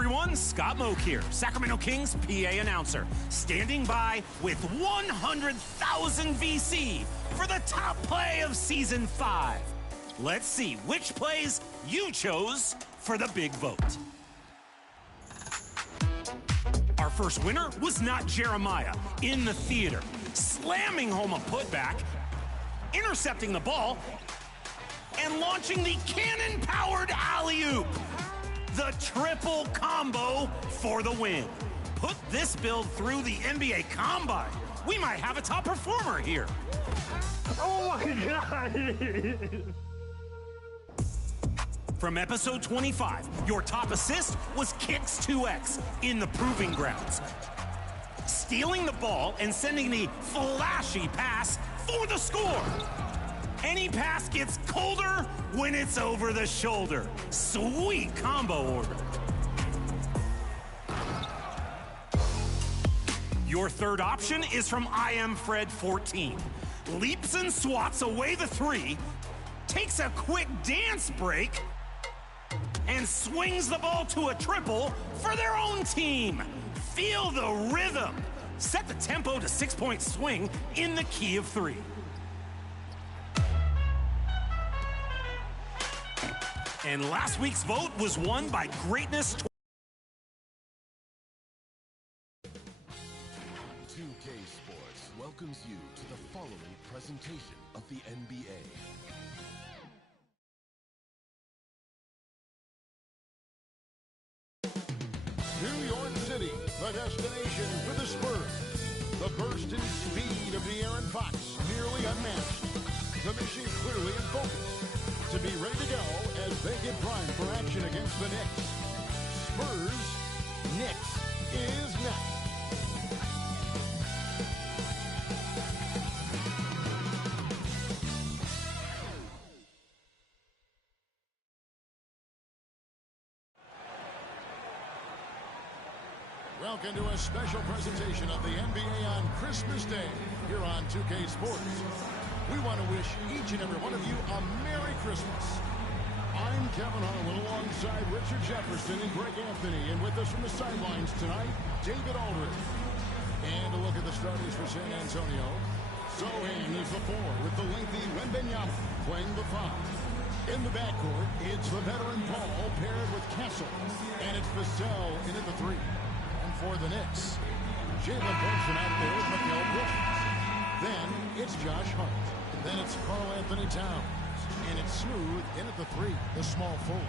everyone, Scott Moak here, Sacramento Kings PA announcer, standing by with 100,000 VC for the top play of Season 5. Let's see which plays you chose for the big vote. Our first winner was not Jeremiah in the theater, slamming home a putback, intercepting the ball, and launching the cannon-powered alley-oop. The triple combo for the win. Put this build through the NBA Combine. We might have a top performer here. Oh my God! From episode 25, your top assist was Kicks 2X in the Proving Grounds. Stealing the ball and sending the flashy pass for the score. Any pass gets colder when it's over the shoulder. Sweet combo order. Your third option is from I Am Fred 14. Leaps and swats away the three, takes a quick dance break, and swings the ball to a triple for their own team. Feel the rhythm. Set the tempo to 6-point swing in the key of 3. And last week's vote was won by Greatness. 2K Sports welcomes you to the following presentation of the NBA. New York City, the destination for the Spurs. The burst and speed of De'Aaron Fox, nearly unmatched. The mission clearly in focus. To be ready to go as they get primed for action against the Knicks. Spurs, Knicks is next. Welcome to a special presentation of the NBA on Christmas Day here on 2K Sports. We want to wish each and every one of you a Merry Christmas. I'm Kevin Harlan alongside Richard Jefferson and Greg Anthony. And with us from the sidelines tonight, David Aldridge. And a look at the starters for San Antonio. Sohan is the 4 with the lengthy Wembanyama playing the 5. In the backcourt, it's the veteran Paul paired with Castle. And it's Vassell in at the 3. And for the Knicks, Jalen Brunson out there with Mikal Bridges. Then it's Josh Hart. Then it's Karl Anthony Towns. And it's Smooth in at the 3, the small forward.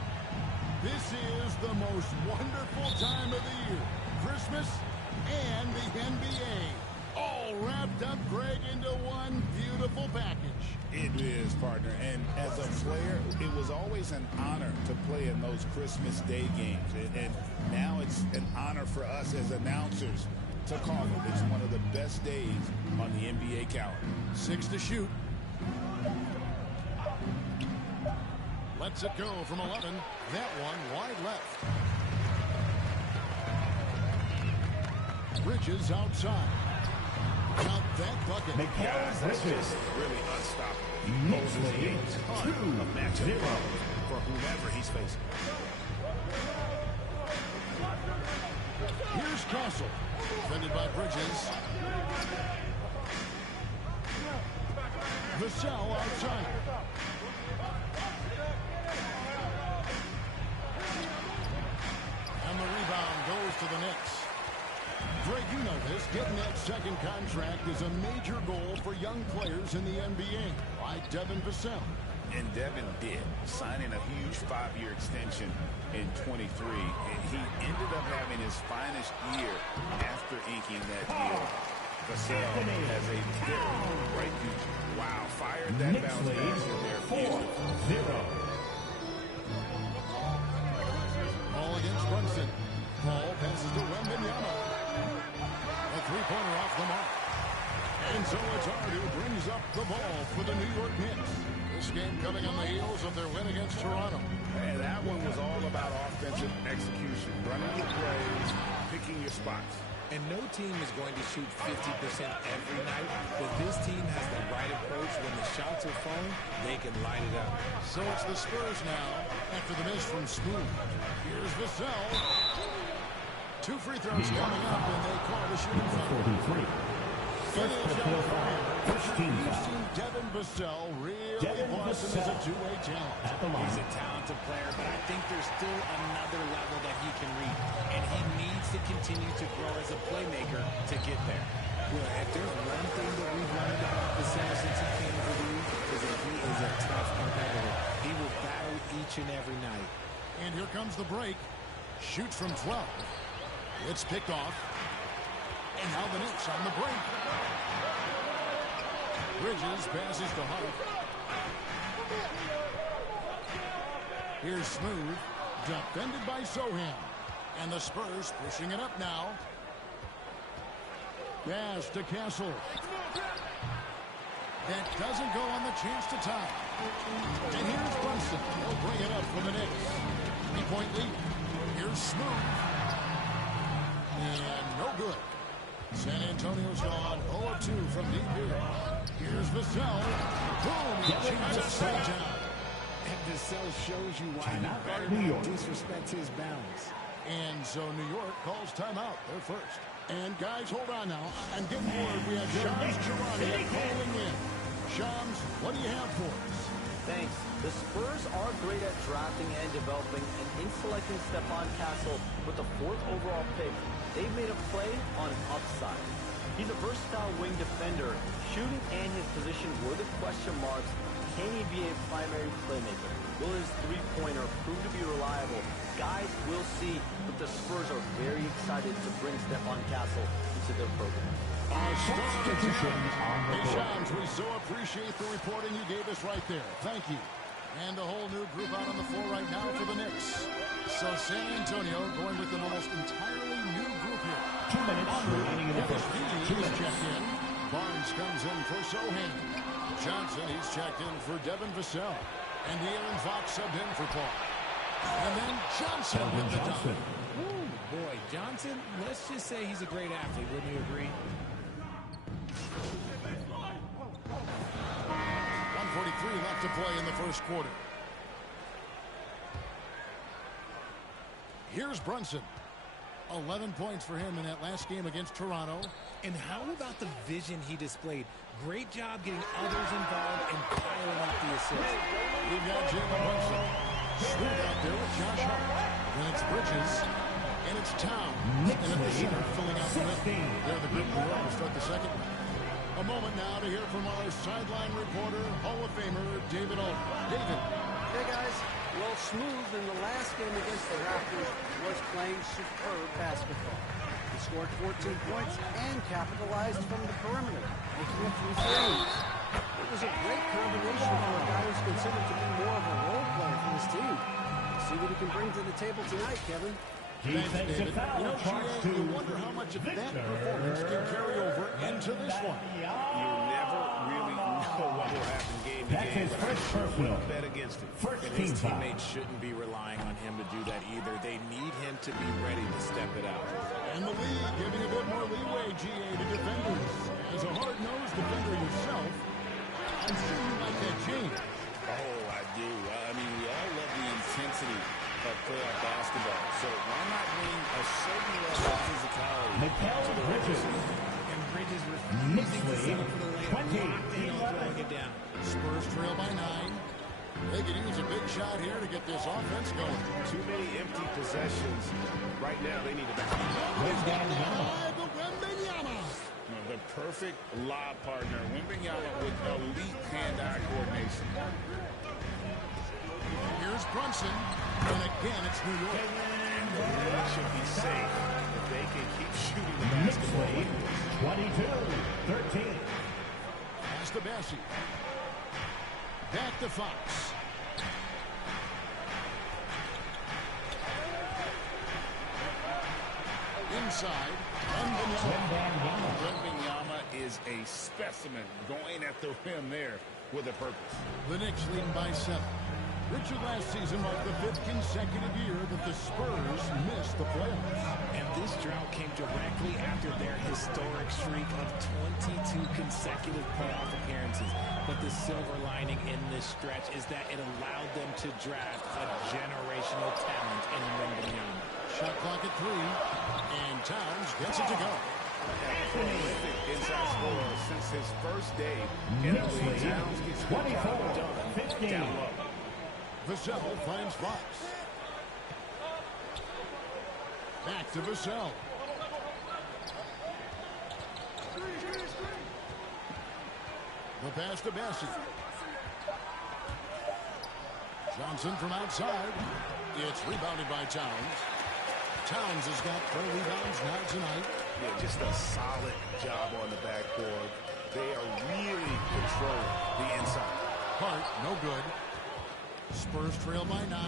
This is the most wonderful time of the year. Christmas and the NBA. All wrapped up, Greg, into one beautiful package. It is, partner. And as a player, it was always an honor to play in those Christmas Day games. And now it's an honor for us as announcers to call it. It's one of the best days on the NBA calendar. 6 to shoot. Lets it go from 11. That one wide left. Bridges outside. Count that bucket. Guys, that's just really unstoppable. Poses a ton of matchup problems for whomever he's facing. Here's Castle. Defended by Bridges. Vassell outside. And the rebound goes to the Knicks. Greg, you know this. Getting that second contract is a major goal for young players in the NBA, like Devin Vassell. And Devin did, signing a huge 5-year extension in 23. And he ended up having his finest year after inking that deal. Vassell has a very bright future. Wow, fired that bounce pass in there. 4-0. Ball against Brunson. Paul passes to Wembanyama. A three-pointer off the mark. And so it's Hart who brings up the ball for the New York Knicks. This game coming on the heels of their win against Toronto. And that one was all about offensive execution, running the plays, picking your spots. And no team is going to shoot 50% every night, but this team has the right approach. When the shots are falling, they can light it up. So it's the Spurs now after the miss from Smooth. Here's Vassell. 2 free throws coming up, and they call the shooting foul. 43. First personal foul. First team You've foul. seen Devin Vassell really blossom as a two-way talent. At the line. He's a talented player, but I think there's still another level that he can reach, and he needs to continue to grow as a playmaker to get there. Well, if there's one thing that we've learned about Vassell since he came to the league, is that he is a tough competitor. He will battle each and every night. And here comes the break. Shoots from 12. It's picked off. And now the Knicks on the break. Bridges passes to Hart. Here's Smooth. Defended by Sohan. And the Spurs pushing it up now. Pass to Castle. That doesn't go on the chance to tie. And here's Brunson. He'll bring it up for the Knicks. 3-point lead. Here's Smooth. And no good. San Antonio's gone 0-2 from deep here. Here's Vassell. Boom! He jams it straight down. And Vassell shows you why you better not disrespect his bounds. And so New York calls timeout. They're first. And guys, hold on now. I'm getting word we have Shams Charania calling in. Shams, what do you have for us? Thanks. The Spurs are great at drafting and developing, and in selecting Stephon Castle with the 4th overall pick, they've made a play on an upside. He's a versatile wing defender. Shooting and his position were the question marks. Can he be a primary playmaker? Will his three-pointer prove to be reliable? Guys, we'll see, but the Spurs are very excited to bring Stephon Castle into their program. Hey, Shams, we so appreciate the reporting you gave us right there. Thank you. And a whole new group out on the floor right now for the Knicks. So San Antonio going with an almost entirely new group here. 2 minutes remaining in the first. He's checked in. Barnes comes in for Sohan. Johnson, he's checked in for Devin Vassell. And De'Aaron Fox subbed in for Paul. And then Johnson with the dunk. Ooh, boy, Johnson, let's just say he's a great athlete, wouldn't you agree? 1:43 left to play in the first quarter. Here's Brunson. 11 points for him in that last game against Toronto. And how about the vision he displayed? Great job getting others involved and piling up the assists. We've got Jalen Brunson. Smooth out there with Josh Hart. Then it's Bridges. And it's Towns. And at the center, filling out the net. They're the group who will start the second round. A moment now to hear from our sideline reporter, Hall of Famer David Alden. David. Hey, guys. Well, Smooth in the last game against the Raptors was playing superb basketball. He scored 14 points and capitalized from the perimeter, making it 3 threes. It was a great combination for a guy who's considered to be more of a role player for his team. See what he can bring to the table tonight, Kevin. Thanks, David. You know, GA, you wonder how much of that performance can carry over into this one. You never really know what will happen game to game. His first personal. Bet against it. First And team his foul. teammates shouldn't be relying on him to do that either. They need him to be ready to step it out. And the league giving a bit more leeway, GA, to defenders. As a hard-nosed defender yourself, I'm sure you like that change. Oh, I do. I mean, we all love the intensity of playoff basketball. So why not bring a certain level of physicality to the Bridges. And Bridges refusing to settle for the layup. 20. Locked in on throwing it down. Spurs trail by 9. They could use a big shot here to get this offense going. Too many empty possessions. Right now, they need to back. The Wembanyama. The perfect lob partner. Wembanyama with elite hand-eye coordination. Here's Brunson. And again, it's New York. They should be safe if they can keep shooting the basketball. 22-13. Pass to Bassi. Back to Fox. Inside. Wembanyama is a specimen going at the rim there with a purpose. The Knicks leading by 7. Richard, last season marked the 5th consecutive year that the Spurs missed the playoffs. And this drought came directly after their historic streak of 22 consecutive playoff appearances. But the silver lining in this stretch is that it allowed them to draft a generational talent in Wembanyama. Shot clock at 3. And Towns gets it to go. Prolific inside scorer since his first day in the league. Towns gets the job done down low. Vassell finds Fox. Back to Vassell. The pass to Bessie. Johnson from outside. It's rebounded by Towns. Towns has got 4 rebounds now tonight. Yeah, just a solid job on the backboard. They are really controlling the inside. Hart, no good. Spurs trail by 9.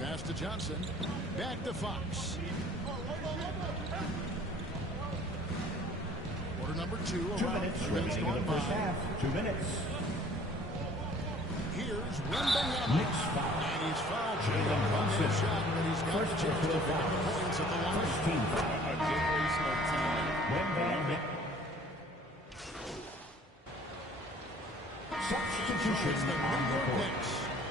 Pass to Johnson. Back to Fox. Quarter number 2. 2 minutes remaining in the first half. 2 minutes. Here's Wembanyama. And he's fouled. Jalen Brunson shot, but he's got the chance to pick up the points at the line. First team foul. A good waste of time. Wembanyama. Substitution It's the on New the York court. Knicks,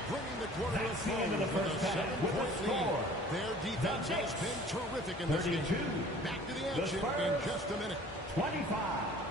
bringing the quarter That's to the end of the close with first a half with 7-point the lead. score. Their defense has been terrific in this 32. game. Back to the action in just a minute. 25.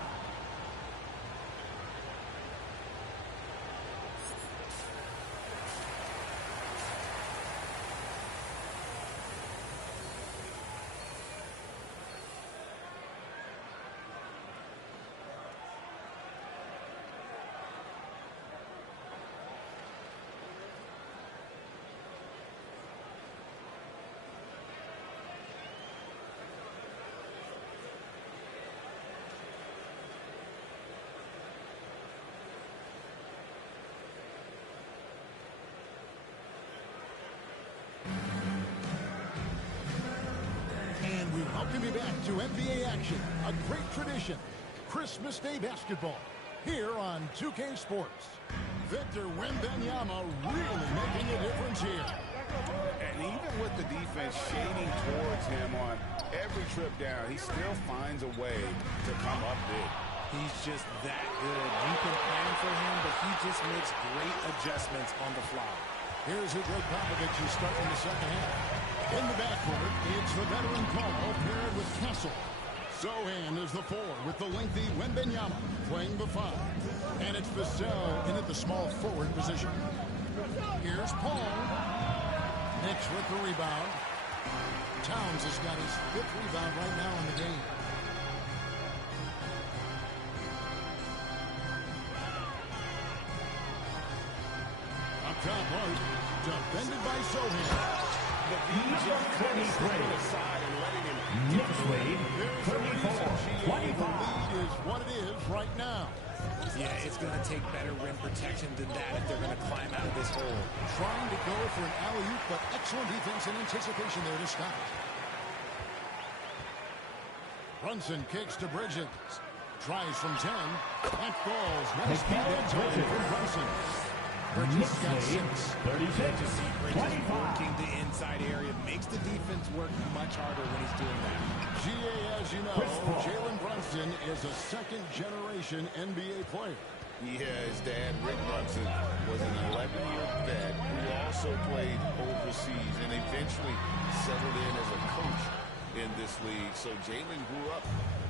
And we welcome you back to NBA action, a great tradition. Christmas Day basketball here on 2K Sports. Victor Wembanyama really making a difference here. And even with the defense shading towards him on every trip down, he still finds a way to come up big. He's just that good. You can plan for him, but he just makes great adjustments on the fly. Here's who Greg Popovich is starting the second half. In the backcourt, it's the veteran Paul paired with Castle. Sohan is the 4 with the lengthy Wembanyama playing the 5. And it's Vassell in at the small forward position. Here's Paul. Knicks with the rebound. Towns has got his 5th rebound right now in the game. Up top, Hart. Defended by Sohan. The beat just kind of stepping aside and letting him get Knicks away. lead. There's a reason 25. the lead is what it is right now. Yeah, it's going to take better rim protection than that if they're going to climb out of this hole. Trying to go for an alley-oop, but excellent defense and anticipation there to stop. Brunson kicks to Bridges. Tries from 10. That ball's well spent that time from Brunson. Bridges got 6. 36. To see Bridges 25. working the inside area makes the defense work much harder when he's doing that. GA, as you know, Jalen Brunson is a second-generation NBA player. Yeah, his dad, Rick Brunson, was an 11-year vet who also played overseas and eventually settled in as a coach in this league. So Jalen grew up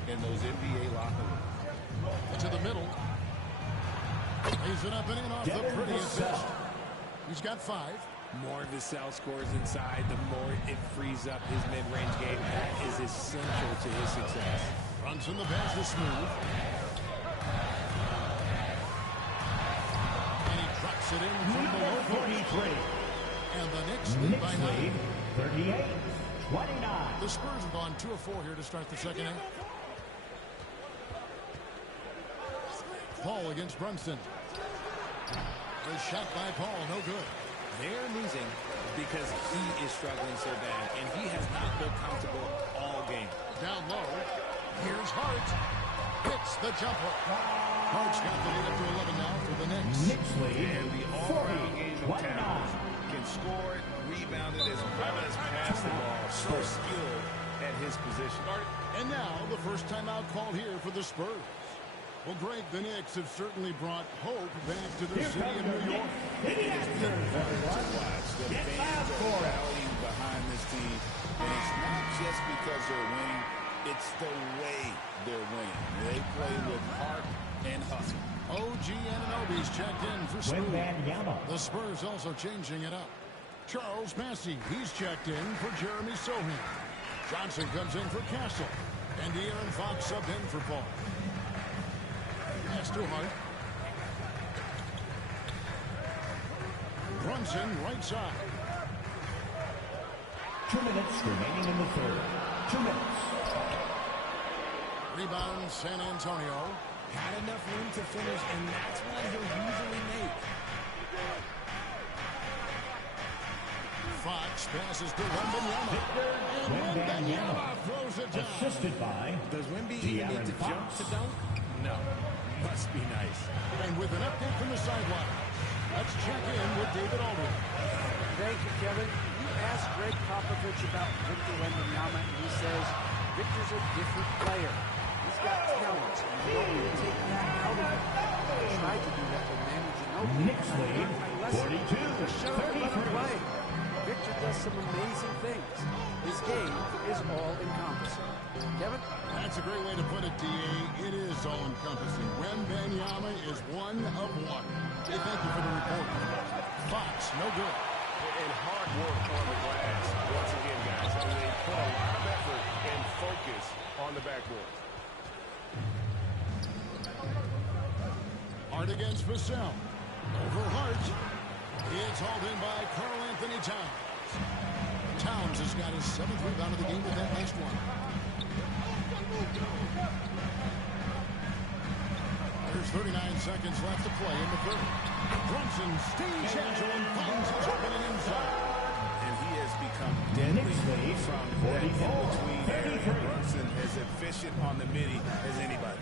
in those NBA locker rooms. To the middle. Lays it up and in off the pretty assist. He's got 5. More Vassell scores inside, the more it frees up his mid-range game. That is essential to his success. Brunson, the pass is smooth. And he drops it in from the low post. 43. And the Knicks lead by 9. 38. 29. The Spurs have gone 2 of 4 here to start the second half. Paul against Brunson. The shot by Paul, no good. They're losing because he is struggling so bad, and he has not looked comfortable all game. Down low. Here's Hart. Hits the jumper. Hart's got the lead up to 11 now for the Knicks. Knicks lead. And the all-around game of Towns can score it, rebound it, as well as pass the ball. So skilled at his position. And now the first timeout called here for the Spurs. Well, Greg, the Knicks have certainly brought hope back to the city of New York. It has been fun to watch. The fans are rallying behind this team, and it's not just because checked in for Smooth. Wembanyama. The Spurs also changing it up. Charles Massey, he's checked in for Jeremy Sohan. Johnson comes in for Castle. And De'Aaron Fox subbed in for Paul. Pass to Hart. Brunson, right side. 2 minutes remaining in the third. 2 minutes. Rebound, San Antonio. Had enough room to finish, and that's what he'll usually make. Fox passes to Wembanyama. And Wembanyama throws it down. Assisted by Does Wemby even need to jump to dunk? No. Must be nice. And with an update from the sideline, let's check in with David Aldridge. Thank you, Kevin. You asked Greg Popovich about Victor Wembanyama, and he says Victor's a different player. He's got talent, and you don't want to take that out of him. I tried to do that with Manu Ginobili. Knicks lead 42-33. Victor does some amazing things. His game is all-encompassing. Kevin? That's a great way to put it, D.A. It is all-encompassing. Wembanyama is one of one. Hey, thank you for the report. Fox, no good. And hard work on the glass. Once again, guys, I mean, they put a lot of effort and focus on the backboard. Hart against Vassell. Over Hart. It's hauled in by Karl Anthony Towns. Towns has got his 7th rebound of the game with that last one. There's 39 seconds left to play in the third. Brunson stays agile and finds his opening inside. And he has become deadly from that in-between area. Brunson as efficient on the midi as anybody.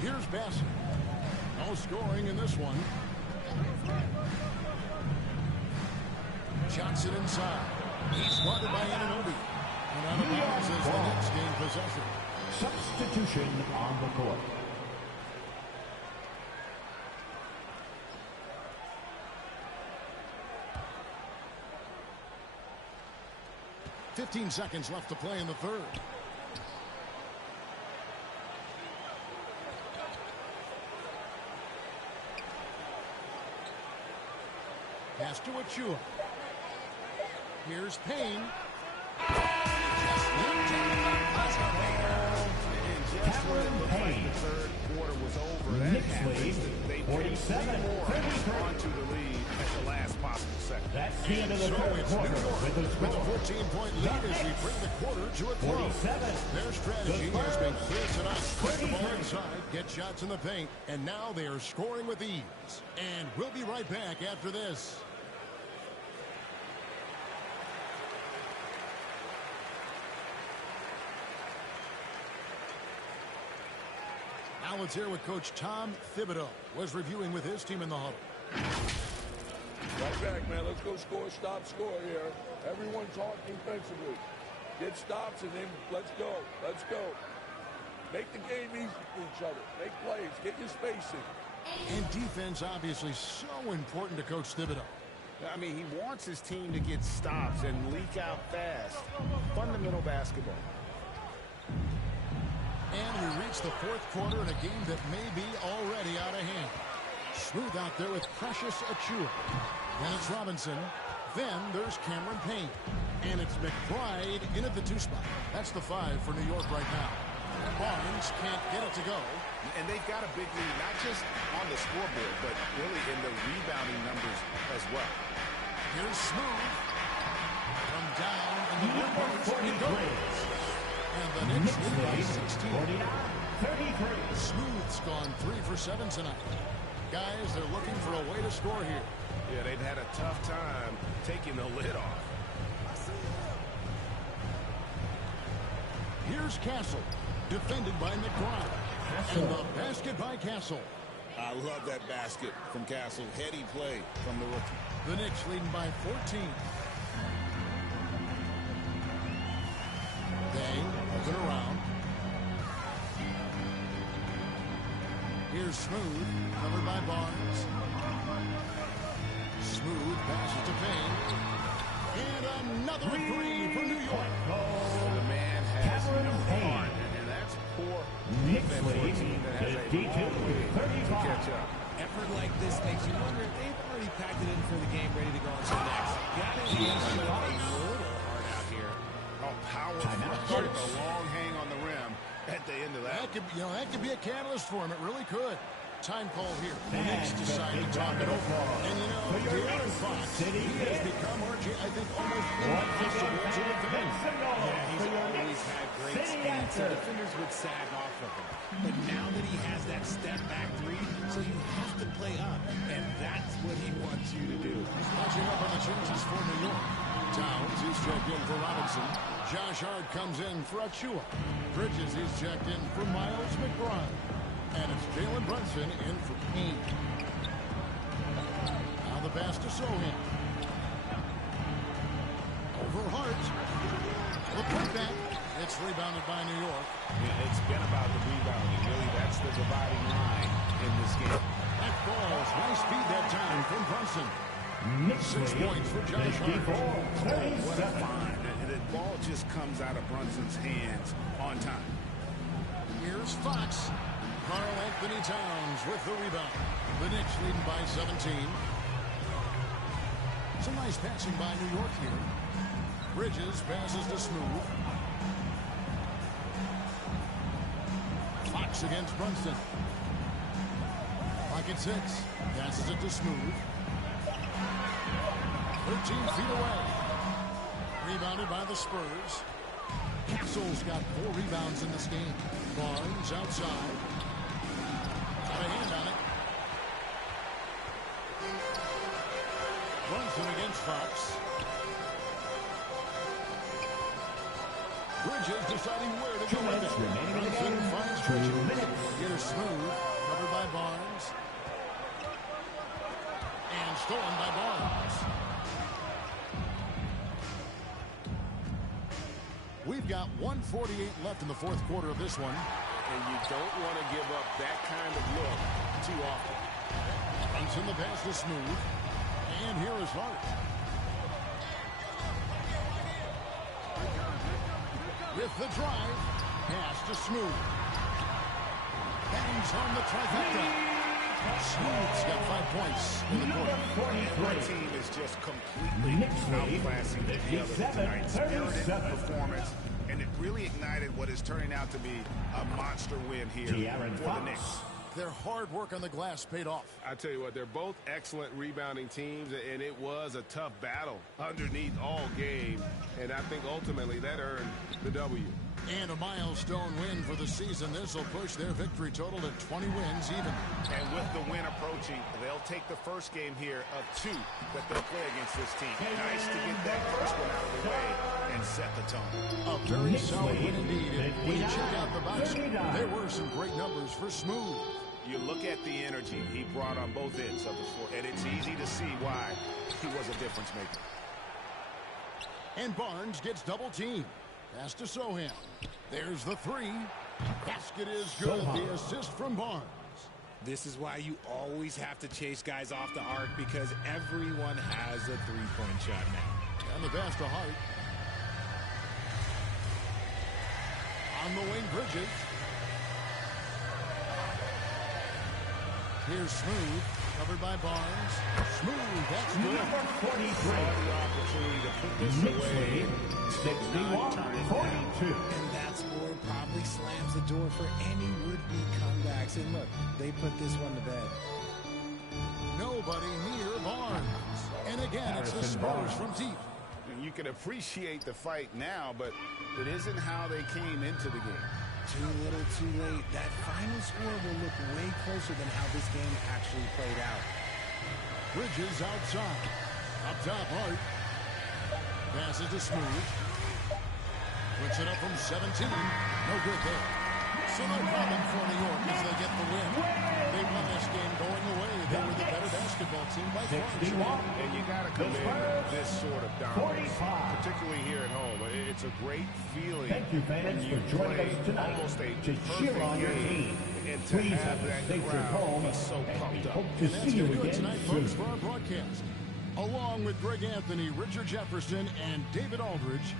Here's Bassett. No scoring in this one. Johnson inside. He's guarded by Anunoby. And out of bounds as the Knicks gain possession. Substitution on the court. .15 seconds left to play in the third. Pass to Achua. Here's Payne. Payne. The third quarter was over. That Knicks happens. lead They picked 47-33. onto the lead at the last possible second. That's the end of the So third it's quarter New York with a with a score 14-point lead as we bring the quarter to a close. 47. Their strategy The has been Spurs. clear tonight. Put the ball 33. inside, get shots in the paint, and now they are scoring with ease. And we'll be right back after this. Now let's hear what Coach Tom Thibodeau was reviewing with his team in the huddle. Right back, man. Let's go score, stop, score here. Everyone talk defensively. Get stops and then let's go. Let's go. Make the game easy for each other. Make plays. Get your spacing. And defense obviously so important to Coach Thibodeau. I mean, he wants his team to get stops and leak out fast. Fundamental basketball. And we reach the fourth quarter in a game that may be already out of hand. Smooth out there with Precious Achua. Then it's Robinson. Then there's Cameron Payne. And it's McBride in at the 2 spot. That's the 5 for New York right now. Barnes can't get it to go. And they've got a big lead, not just on the scoreboard, but really in the rebounding numbers as well. Here's Smooth. From down in the mid-range, it goes. And the Knicks lead by 16. 49-33. Smooth's gone 3 for 7 tonight. Guys, they're looking for a way to score here. Yeah, they've had a tough time taking the lid off. Here's Castle, defended by McBride. And the basket by Castle. I love that basket from Castle. Heady play from the rookie. The Knicks leading by 14. Dang, moving around. Here's Smooth, covered by Barnes. Smooth passes to Payne. And another 3 for New York. The man has Cameron no Payne. heart, and that's poor Knicks defense for a lead team that has catch up. Effort like this makes you wonder if they've already packed it in for the game, ready to go on to the next. Got to be a little hard out here. Oh, powerful. A long hang on the rim at the end of that. That could be a catalyst for him. It really could. Time call here. The Knicks decide to talk it over. And De'Aaron Fox, he has become, RJ, I think, almost impossible to defend. Yeah, he's always had great speed, so defenders would sag off of him. But now that he has that step-back three, so you have to play up, and that's what he wants you to do. Catching up on the changes for New York. Towns is checked in for Robinson. Josh Hart comes in for Achua. Bridges is checked in for Miles McBride. And it's Jalen Brunson in for Payne. Now the pass to Sohan. Over Hart. The putback. It's rebounded by New York. Yeah, it's been about the rebounding. Really, that's the dividing line in this game. That falls. Nice feed that time from Brunson. 6 points for Josh Hart. What a find. The ball just comes out of Brunson's hands on time. Here's Fox. Karl Anthony Towns with the rebound. The Knicks leading by 17. Some nice passing by New York here. Bridges passes to Smooth. Fox against Brunson. Pocket 6. Passes it to Smooth. 13 feet away. Rebounded by the Spurs. Castle's got 4 rebounds in this game. Barnes outside. Got a hand on it. Brunson against Fox. Bridges deciding where to go with it. Brunson finds Bridges. Here's Smooth. Covered by Barnes. And stolen by Barnes. We've got 1:48 left in the fourth quarter of this one. And you don't want to give up that kind of look too often. Brunson the pass to Smooth. And here is Hart. With the drive. Pass to Smooth. Bangs home the trifecta. Smooth's got 5 points in the quarter. My team is just completely outclassing the other tonight. Spirited performance, and it really ignited what is turning out to be a monster win here for the Knicks. Their hard work on the glass paid off. I tell you what, they're both excellent rebounding teams, and it was a tough battle underneath all game, and I think ultimately that earned the W. And a milestone win for the season. This will push their victory total to 20 wins even. And with the win approaching, they'll take the first game here of 2 that they'll play against this team. Nice to get that first one out of the way and set the tone. A very solid win indeed. And when you check out the box, there were some great numbers for Smooth. You look at the energy he brought on both ends of the floor, and it's easy to see why he was a difference maker. And Barnes gets double teamed. Pass to Sohan. There's the 3. Basket is good. The assist from Barnes. This is why you always have to chase guys off the arc, because everyone has a three-point shot now. And the pass to Hart. On the wing, Bridges. Here's Smooth. Covered by Barnes. Smooth. That's good. Number 43. The opportunity to put this away. 61-42. And that score probably slams the door for any would-be comebacks. And look, they put this one to bed. Nobody near Barnes. And again, it's the Spurs from deep. And you can appreciate the fight now, but it isn't how they came into the game. Too little, too late. That final score will look way closer than how this game actually played out. Bridges outside. Up top, Hart. Passes to Smooth. Puts it up from 17. No good there. So no problem for New York as they get the win. They won this game going away. They were the better basketball team by far. And you got to commend this sort of dominance, particularly here at home. It's a great feeling. Thank you, fans, for joining us tonight to cheer on your team. And to Please have have a that safe trip crowd home, be so and we pumped up. hope to And that's see you going to do it again tonight, folks, soon. for our broadcast. Along with Greg Anthony, Richard Jefferson, and David Aldridge,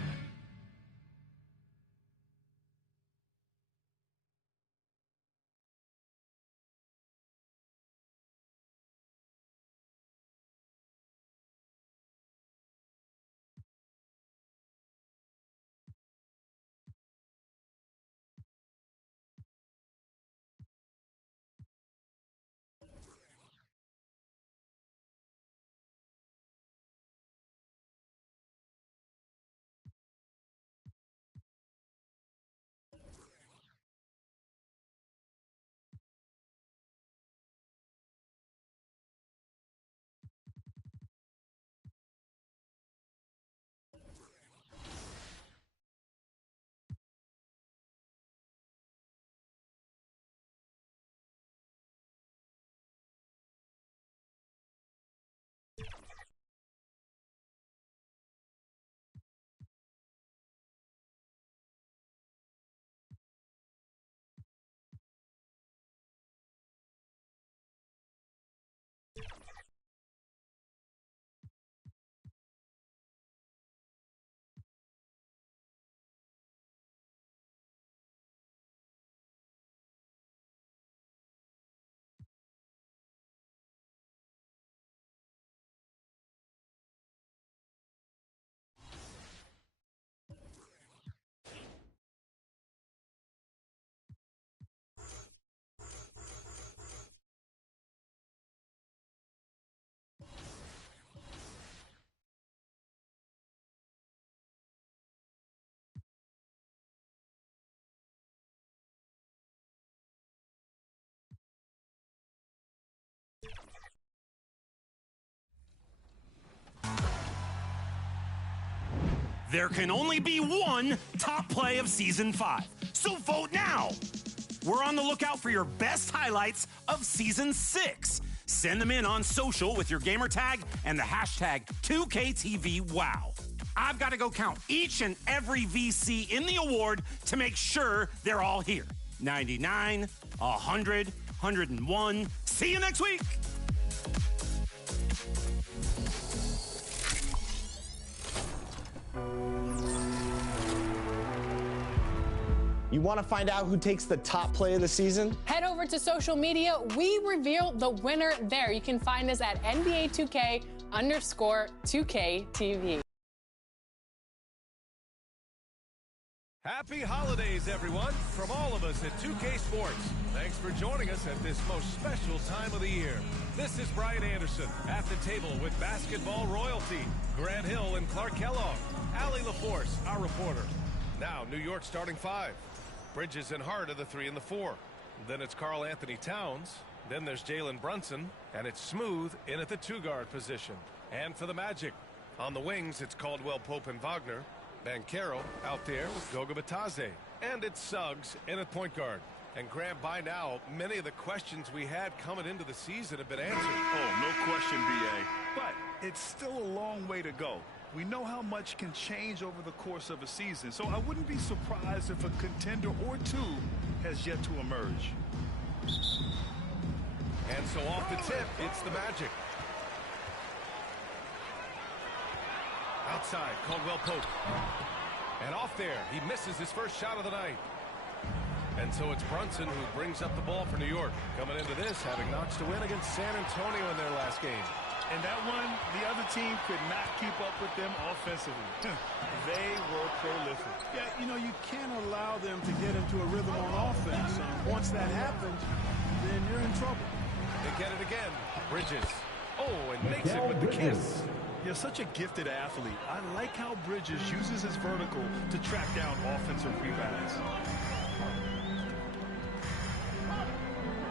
There can only be one top play of Season 5, so vote now. We're on the lookout for your best highlights of Season 6. Send them in on social with your gamer tag and the hashtag 2KTVWow. I've got to go count each and every VC in the award to make sure they're all here. 99, 100, 101. See you next week. You want to find out who takes the top play of the season? Head over to social media. We reveal the winner there. You can find us at NBA2K_2KTV. Happy holidays, everyone, from all of us at 2K Sports. Thanks for joining us at this most special time of the year. This is Brian Anderson at the table with basketball royalty, Grant Hill and Clark Kellogg, Allie LaForce, our reporter. Now, New York starting 5. Bridges and Hart are the 3 and the 4. Then it's Karl Anthony Towns. Then there's Jalen Brunson. And it's Smooth in at the 2-guard position. And for the Magic, on the wings, it's Caldwell Pope and Wagner. Banchero out there with Goga Bitadze. And it's Suggs in at point guard. And Grant, by now, many of the questions we had coming into the season have been answered. Oh, no question, B.A. But it's still a long way to go. We know how much can change over the course of a season, so I wouldn't be surprised if a contender or two has yet to emerge. And so off the tip, it's the Magic. Outside, Caldwell Pope. And off there, he misses his first shot of the night. And so it's Brunson who brings up the ball for New York. Coming into this, having notched a win against San Antonio in their last game. And that one, the other team could not keep up with them offensively. They were prolific. Yeah, you know, you can't allow them to get into a rhythm on offense. Once that happens, then you're in trouble. They get it again. Bridges. Oh, and makes it with the kiss. You're such a gifted athlete. I like how Bridges uses his vertical to track down offensive rebounds.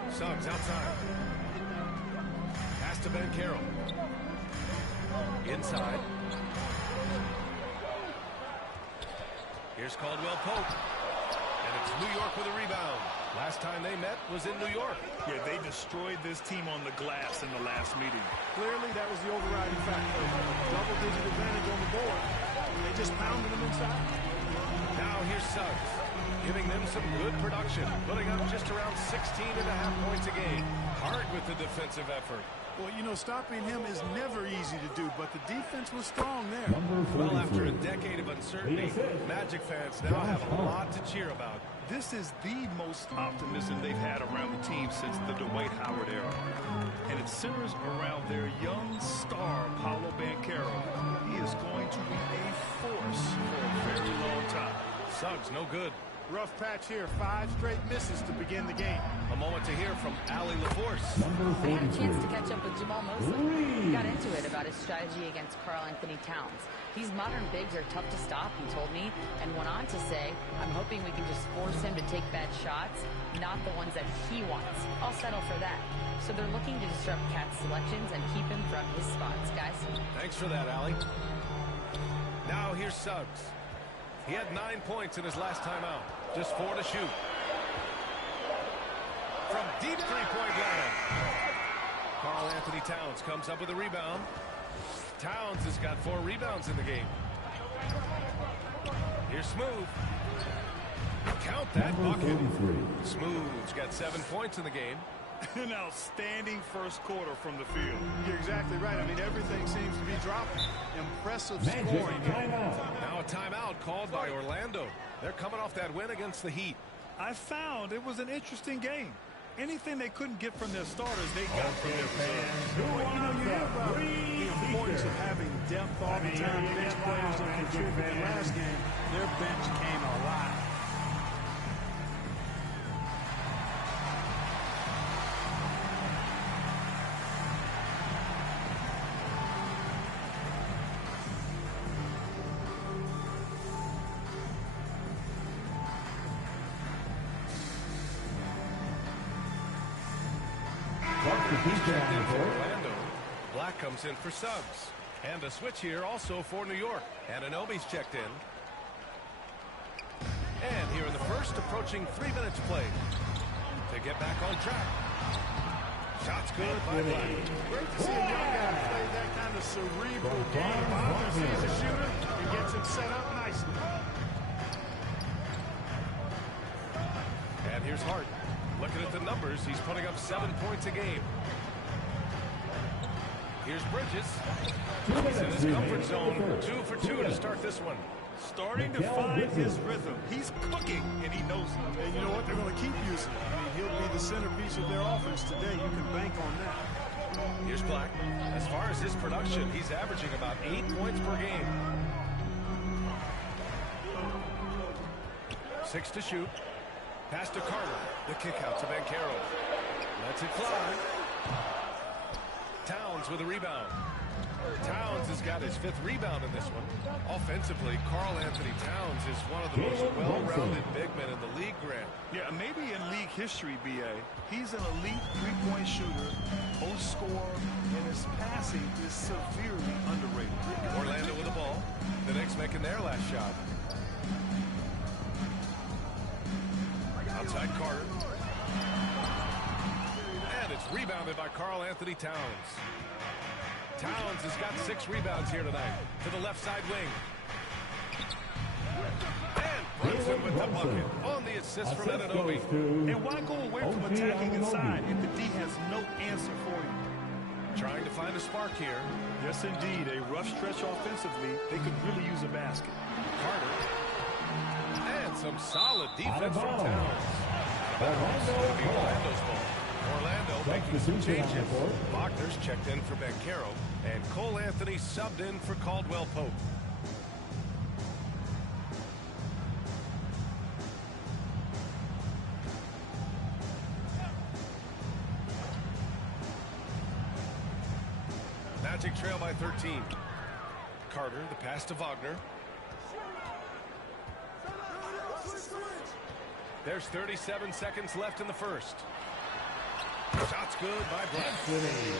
Suggs outside. Pass to Banchero. Inside. Here's Caldwell Pope. And it's New York with a rebound. Last time they met was in New York. Yeah, they destroyed this team on the glass in the last meeting. Clearly, that was the overriding factor. Double-digit advantage on the board. They just pounded them inside. Now here's Suggs, giving them some good production, putting up just around 16.5 points a game. Hard with the defensive effort. Well, you know, stopping him is never easy to do, but the defense was strong there. Well, after a decade of uncertainty, Magic fans now have a lot to cheer about. This is the most optimism they've had around the team since the Dwight Howard era. And it centers around their young star, Paolo Banchero. He is going to be a force for a very long time. Suggs, no good. Rough patch here. 5 straight misses to begin the game. A moment to hear from Allie LaForce. I had a chance to catch up with Jamal Mosley. He got into it about his strategy against Karl Anthony Towns. These modern bigs are tough to stop, he told me, and went on to say, I'm hoping we can just force him to take bad shots, not the ones that he wants. I'll settle for that. So they're looking to disrupt Cat's selections and keep him from his spots, guys. Thanks for that, Allie. Now here's Suggs. He had 9 points in his last time out. Just 4 to shoot. From deep three-point line. Karl Anthony Towns comes up with a rebound. Towns has got 4 rebounds in the game. Here's Smooth. Count that bucket. Smooth's got 7 points in the game. An outstanding first quarter from the field. You're exactly right. I mean, everything seems to be dropping. Impressive scoring. Now a timeout called by Orlando. They're coming off that win against the Heat. I found it was an interesting game. Anything they couldn't get from their starters, they got from their reserves. You know, you hear about the importance of having depth all the time. Bench players that contributed last game, their bench came alive. Checked in for Orlando. Black comes in for Suggs. And a switch here also for New York. Anunoby's checked in. And here in the first, approaching 3 minutes played. To get back on track. Shots good by Black. Great to see a young guy play that kind of cerebral game. Wagner sees a shooter and gets him set up nicely. And here's Hart. Looking at the numbers, he's putting up 7 points a game. Here's Bridges. He's in his comfort zone. 2 for 2 to start this one. Starting to find his rhythm. He's cooking, and he knows it. And you know what? They're going to keep using him. I mean, he'll be the centerpiece of their offense today. You can bank on that. Here's Black. As far as his production, he's averaging about 8 points per game. 6 to shoot. Pass to Carter. The kick out to Banchero. Lets it fly. Towns with a rebound. Towns has got his 5th rebound in this one. Offensively, Karl Anthony Towns is one of the most well-rounded big men in the league, Grant. Yeah, maybe in league history, B.A. He's an elite three-point shooter, most scorer, and his passing is severely underrated. Orlando with the ball. The Knicks making their last shot. Outside Carter. And it's rebounded by Karl Anthony Towns. Towns has got 6 rebounds here tonight. To the left side wing. And Brunson with the bucket on the assist from Anunoby. And why go away from attacking inside if the D has no answer for you? Trying to find a spark here. Yes, indeed. A rough stretch offensively. They could really use a basket. Carter. And some solid defense from Towns. Orlando's ball. Orlando making some changes. Wagner's checked in for Banchero. And Cole Anthony subbed in for Caldwell Pope. Magic trail by 13. Carter, the pass to Wagner. There's 37 seconds left in the first. Shots good by Black.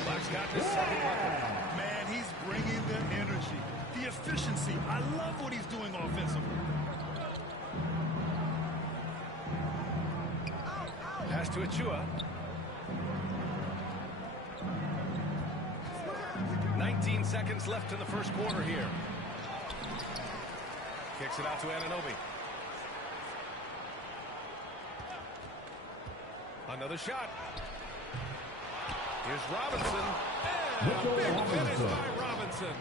Black's got his 2nd bucket. Man, he's bringing the energy, the efficiency. I love what he's doing offensively. Pass to Achua. 19 seconds left in the first quarter here. Kicks it out to Anunoby. Another shot. Here's Robinson. And a big finish by Robinson.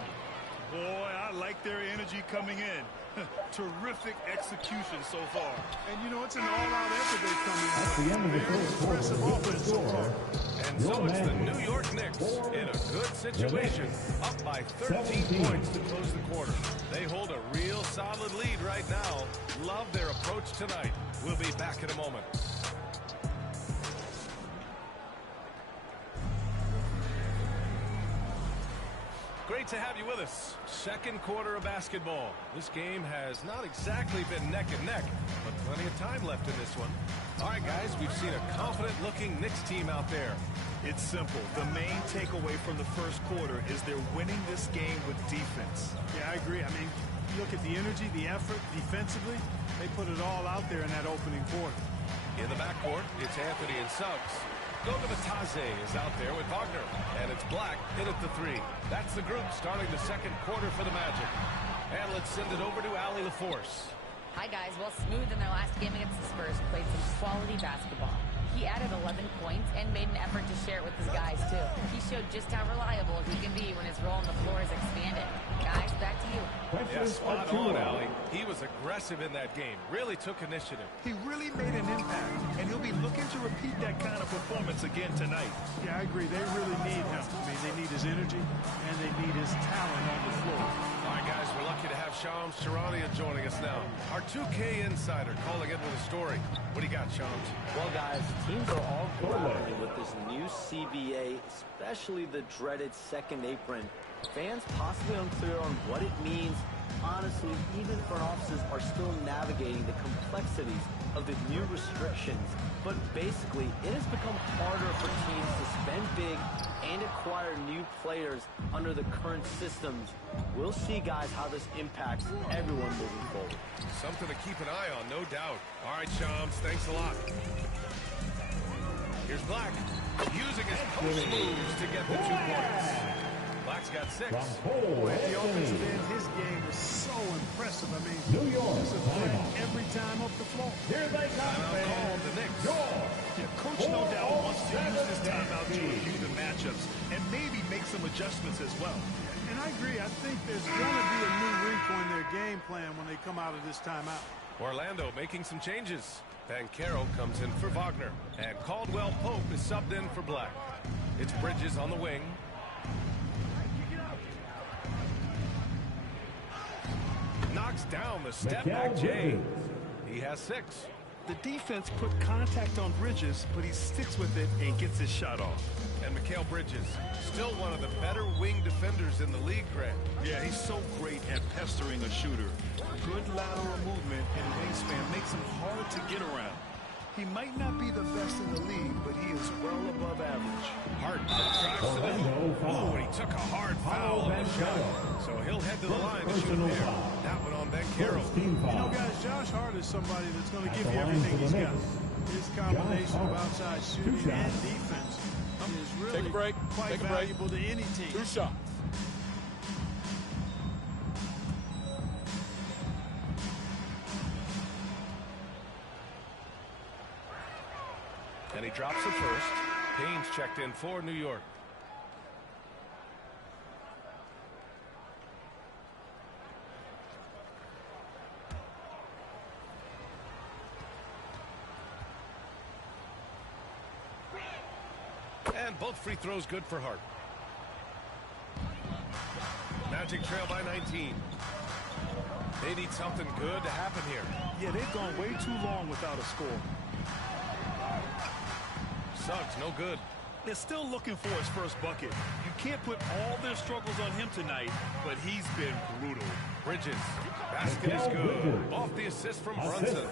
Boy, I like their energy coming in. Terrific execution so far. And, you know, it's an all-out effort they've come in. That's the end of the first quarter. Offense so far. And so it's the New York Knicks in a good situation, up by 13 points to close the quarter. They hold a real solid lead right now. Love their approach tonight. We'll be back in a moment. Great to have you with us. Second quarter of basketball. This game has not exactly been neck and neck, but plenty of time left in this one. All right, guys, we've seen a confident-looking Knicks team out there. It's simple. The main takeaway from the first quarter is they're winning this game with defense. Yeah, I agree. I mean, you look at the energy, the effort, defensively, they put it all out there in that opening quarter. In the backcourt, it's Anthony and Suggs. Goga Bitadze is out there with Wagner, and it's Black in at the 3. That's the group starting the second quarter for the Magic. And let's send it over to Allie LaForce. Hi, guys. Well, Smooth in their last game against the Spurs played some quality basketball. He added 11 points and made an effort to share it with his guys, too. He showed just how reliable he can be when his role on the floor is expanded. Guys, back to you. Yeah, spot on, Allie. He was aggressive in that game. Really took initiative. He really made an impact, and he'll be looking to repeat that kind of performance again tonight. Yeah, I agree. They really need him. I mean, they need his energy, and they need his talent on the floor. All right, guys, we're lucky to have Shams Charania joining us now. Our 2K insider calling in with a story. What do you got, Shams? Well, guys, teams are all grappling with this new CBA, especially the dreaded second apron Fans possibly unclear on what it means. Honestly, even front offices are still navigating the complexities of the new restrictions. But basically, it has become harder for teams to spend big and acquire new players under the current systems. We'll see, guys, how this impacts everyone moving forward. Something to keep an eye on, no doubt. All right, Shams, thanks a lot. Here's Black, using his post moves to get the 2 points. Black's got 6. At the offensive end, his game is so impressive. I mean, New York, he's a threat every time up the floor. Here they come, called the Knicks. Yeah, Coach no doubt wants to use this timeout to review the matchups and maybe make some adjustments as well. And I agree. I think there's going to be a new wrinkle in their game plan when they come out of this timeout. Orlando making some changes. Banchero comes in for Wagner, and Caldwell Pope is subbed in for Black. It's Bridges on the wing. Knocks down the step-back James. He has 6. The defense put contact on Bridges, but he sticks with it and gets his shot off. And Mikal Bridges, still one of the better wing defenders in the league, Grant. Yeah, he's so great at pestering a shooter. Good lateral movement and wingspan makes him hard to get around. He might not be the best in the league, but he is well above average. Hart drives to the hoop. Oh, he took a hard foul on the shot. So he'll head to the line to shoot there. That one on Banchero. You know, guys, Josh Hart is somebody that's going to give you everything he's got. His combination of outside shooting and defense is really quite valuable to any team. 2 shots. And he drops the first. Payne's checked in for New York. And both free throws good for Hart. Magic trail by 19. They need something good to happen here. Yeah, they've gone way too long without a score. Suggs, no good. They're still looking for his first bucket. You can't put all their struggles on him tonight, but he's been brutal. Bridges. Basket is good. Off the assist from Brunson.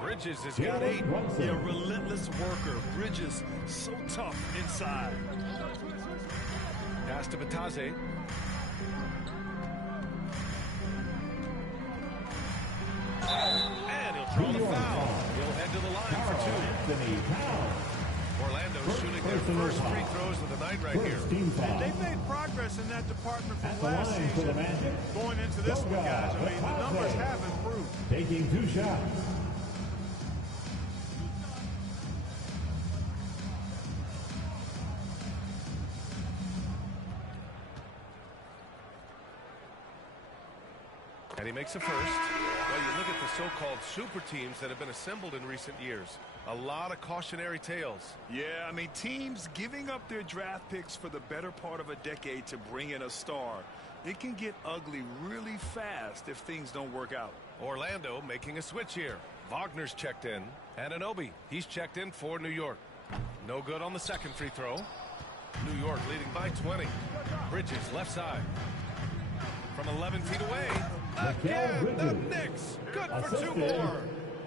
Bridges has got 8. Yeah, relentless worker. Bridges, so tough inside. Pass to Bataze. And he'll draw the foul. He'll head to the line for 2. Orlando shooting their first free throws of the night right here. They've made progress in that department from last season. Going into this one, guys, I mean, the numbers have improved. Taking 2 shots. And he makes a first. Well, you look at the so-called super teams that have been assembled in recent years. A lot of cautionary tales. Yeah, I mean, teams giving up their draft picks for the better part of a decade to bring in a star. It can get ugly really fast if things don't work out. Orlando making a switch here. Wagner's checked in. Anunoby, he's checked in for New York. No good on the second free throw. New York leading by 20. Bridges left side. From 11 feet away. Again, the Knicks. Good for 2 more.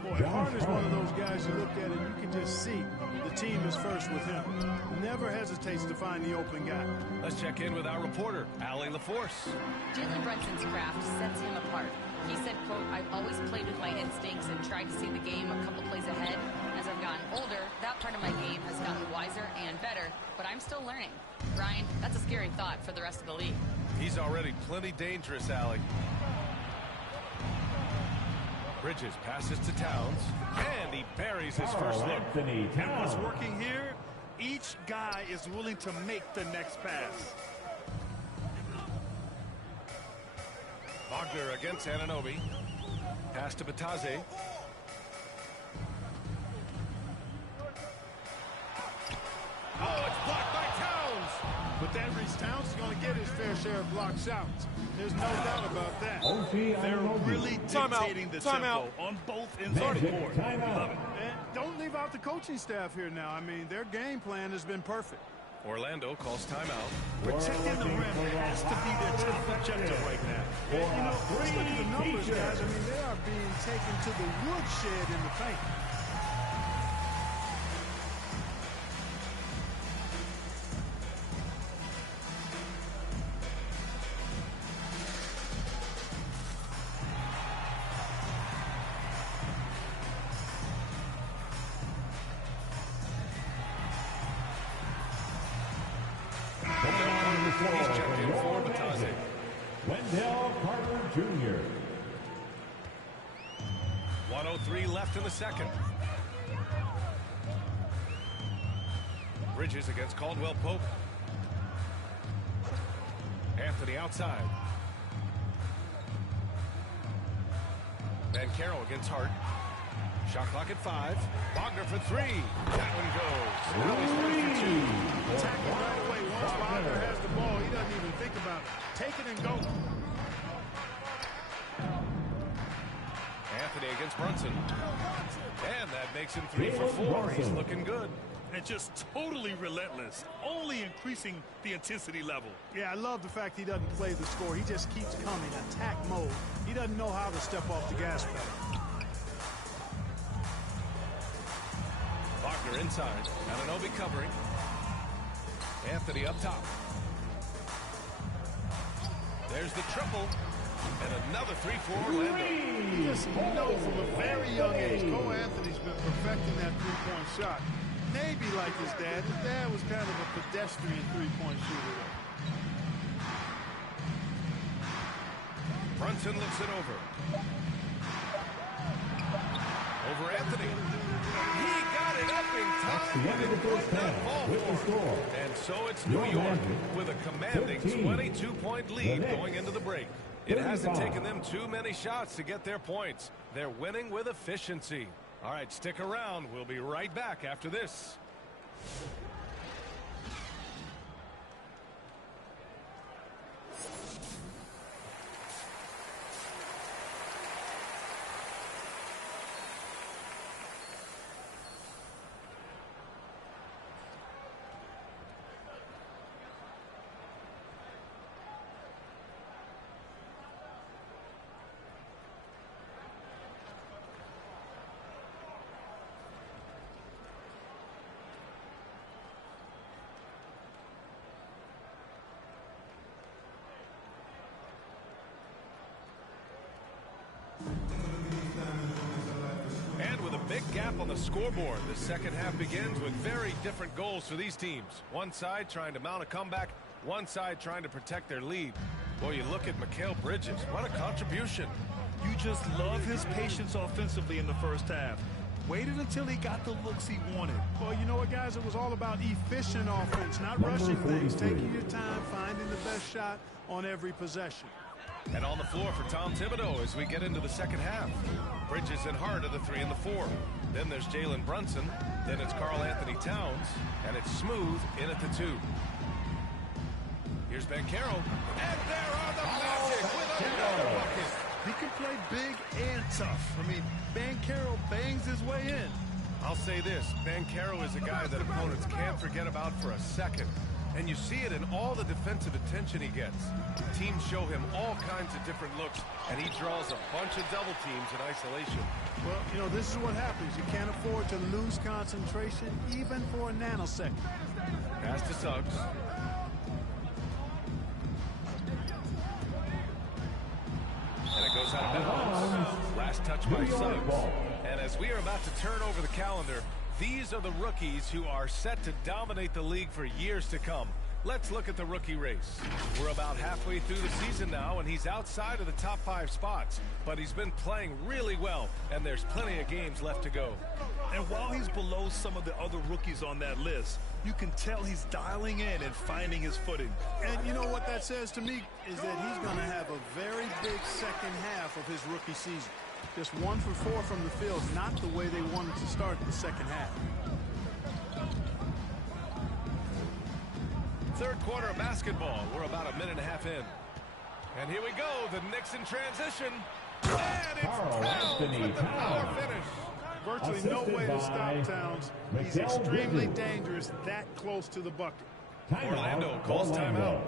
Boy, Hart is one of those guys you look at and you can just see the team is first with him. Never hesitates to find the open guy. Let's check in with our reporter, Allie LaForce. Jalen Brunson's craft sets him apart. He said, quote, "I've always played with my instincts and tried to see the game a couple plays ahead. As I've gotten older, that part of my game has gotten wiser and better, but I'm still learning." Ryan, that's a scary thought for the rest of the league. He's already plenty dangerous, Allie. Bridges passes to Towns, and he buries his first look. And what's working here, each guy is willing to make the next pass. Wagner against Anunoby. Pass to Bataze. Oh, it's blocked by Towns. But that reads Towns is going to get his fair share of block shots. There's no doubt about that. They're really dictating the tempo on both ends of the court. Love it. And don't leave out the coaching staff here now. I mean, their game plan has been perfect. Orlando calls timeout. Protecting the rim has to be their top objective right now. And, you know, let's look at the numbers, guys. I mean, they are being taken to the woodshed in the paint. He's checked in for Batazzi. Wendell Carter Jr. 1:03 left in the second. Bridges against Caldwell Pope. Anthony outside. Banchero against Hart. Shot clock at 5. Wagner for 3. That one goes. Now he's 1 for 2. Attacking right away. Once Wagner has the ball, he doesn't even think about it. Take it and go. Anthony against Brunson. And that makes him 3 for 4. He's looking good. And just totally relentless, only increasing the intensity level. Yeah, I love the fact he doesn't play the score. He just keeps coming, attack mode. He doesn't know how to step off the gas pedal. Wagner inside. Anunoby covering. Anthony up top. There's the triple. And another 3 for Orlando. You just know from a very young age, Cole Anthony's been perfecting that three-point shot. Maybe like his dad. His dad was kind of a pedestrian three-point shooter. Brunson looks it over. Over Anthony. He got it up in time, but it did not fall for him. And so it's New York with a commanding 22-point lead going into the break. It hasn't taken them too many shots to get their points. They're winning with efficiency. All right, stick around. We'll be right back after this. And with a big gap on the scoreboard, the second half begins with very different goals for these teams. One side trying to mount a comeback, one side trying to protect their lead. Boy, you look at Mikal Bridges. What a contribution. You just love his patience offensively in the first half. Waited until he got the looks he wanted. Well, you know what, guys? It was all about efficient offense, not rushing things, taking your time, finding the best shot on every possession. And on the floor for Tom Thibodeau as we get into the second half. Bridges and Hart are the 3 and the 4. Then there's Jalen Brunson. Then it's Karl Anthony Towns. And it's Smooth in at the 2. Here's Banchero. And there are the Magic with another bucket. He can play big and tough. I mean, Banchero bangs his way in. I'll say this. Banchero is a guy that opponents can't forget about for a second. And you see it in all the defensive attention he gets. Teams show him all kinds of different looks, and he draws a bunch of double teams in isolation. Well, you know, this is what happens. You can't afford to lose concentration even for a nanosecond. Pass to Suggs. And it goes out of bounds. Last touch by Suggs. And as we are about to turn over the calendar, these are the rookies who are set to dominate the league for years to come. Let's look at the rookie race. We're about halfway through the season now, and he's outside of the top 5 spots. But he's been playing really well, and there's plenty of games left to go. And while he's below some of the other rookies on that list, you can tell he's dialing in and finding his footing. And you know what that says to me is that he's going to have a very big second half of his rookie season. Just 1 for 4 from the field, not the way they wanted to start the second half. Third quarter of basketball. We're about a minute and a half in. And here we go, the Knicks in transition. And it's Towns with the power finish. Virtually no way to stop Towns. He's extremely dangerous that close to the bucket. Orlando calls timeout.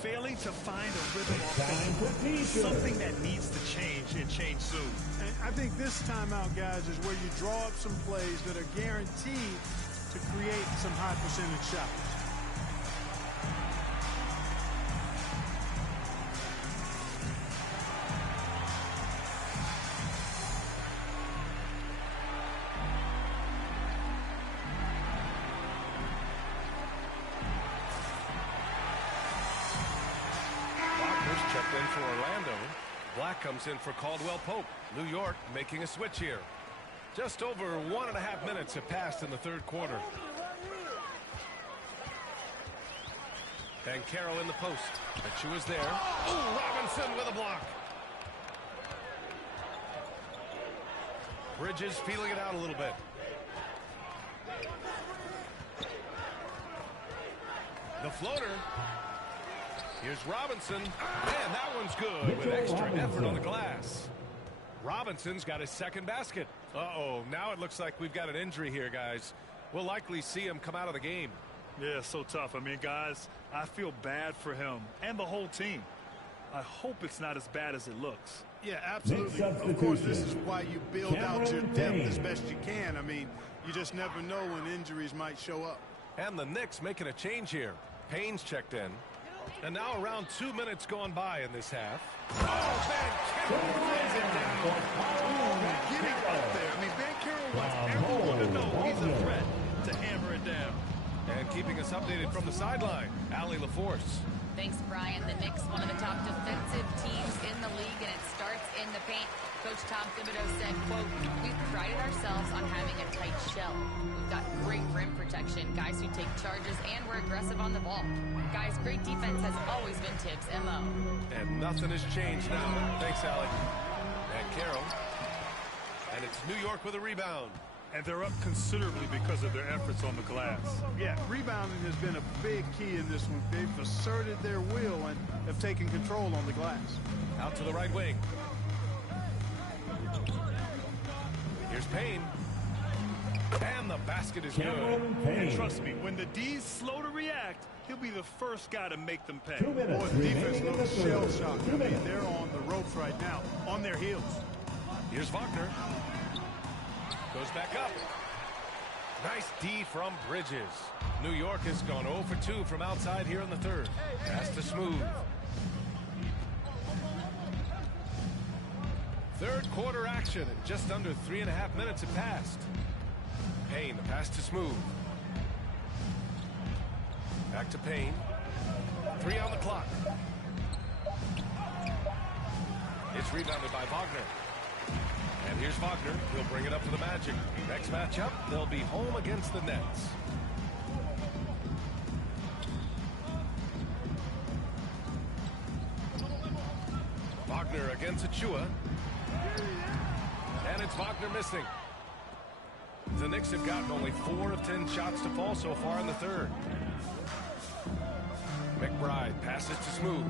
Failing to find a rhythm offensively, something that needs to change and change soon. And I think this timeout, guys, is where you draw up some plays that are guaranteed to create some high percentage shots. Checked in for Orlando. Black comes in for Caldwell Pope. New York making a switch here. Just over 1.5 minutes have passed in the third quarter. And Carroll in the post. Achua's there. Ooh, Robinson with a block. Bridges feeling it out a little bit. The floater. Here's Robinson, and that one's good with extra effort on the glass. Robinson's got his second basket. Uh-oh, now it looks like we've got an injury here, guys. We'll likely see him come out of the game. Yeah, so tough. I mean, guys, I feel bad for him and the whole team. I hope it's not as bad as it looks. Yeah, absolutely. Of course, this is why you build out your depth as best you can. I mean, you just never know when injuries might show up. And the Knicks making a change here. Payne's checked in. And now around 2 minutes gone by in this half. Oh, Van Carroll lays it down. Getting up there. I mean, Van Carroll wants everyone to know he's a threat to hammer it down. And keeping us updated from the sideline, Allie LaForce. Thanks, Brian. The Knicks, one of the top defensive teams in the league, and it starts in the paint. Coach Tom Thibodeau said, quote, "We've prided ourselves on having a tight shell. We've got great rim protection, guys who take charges, and we're aggressive on the ball. Guys, great defense has always been Tibbs' MO." And nothing has changed now. Thanks, Allie. And Carroll. And it's New York with a rebound. And they're up considerably because of their efforts on the glass. Yeah, rebounding has been a big key in this one. They've asserted their will and have taken control on the glass. Out to the right wing. Here's Payne. And the basket is good. And trust me, when the D's slow to react, he'll be the first guy to make them pay. Boy, the defense looks shell-shocked. I mean, they're on the ropes right now, on their heels. Here's Wagner. Goes back up. Nice D from Bridges. New York has gone 0 for 2 from outside here in the third. Pass to Smooth. Third quarter action, and just under 3.5 minutes have passed. Payne, the pass to Smooth. Back to Payne. 3 on the clock. It's rebounded by Wagner. And here's Wagner. He'll bring it up for the Magic. Next matchup, they'll be home against the Nets. Wagner against Achua. And it's Wagner missing. The Knicks have gotten only 4 of 10 shots to fall so far in the third. McBride passes to Smooth.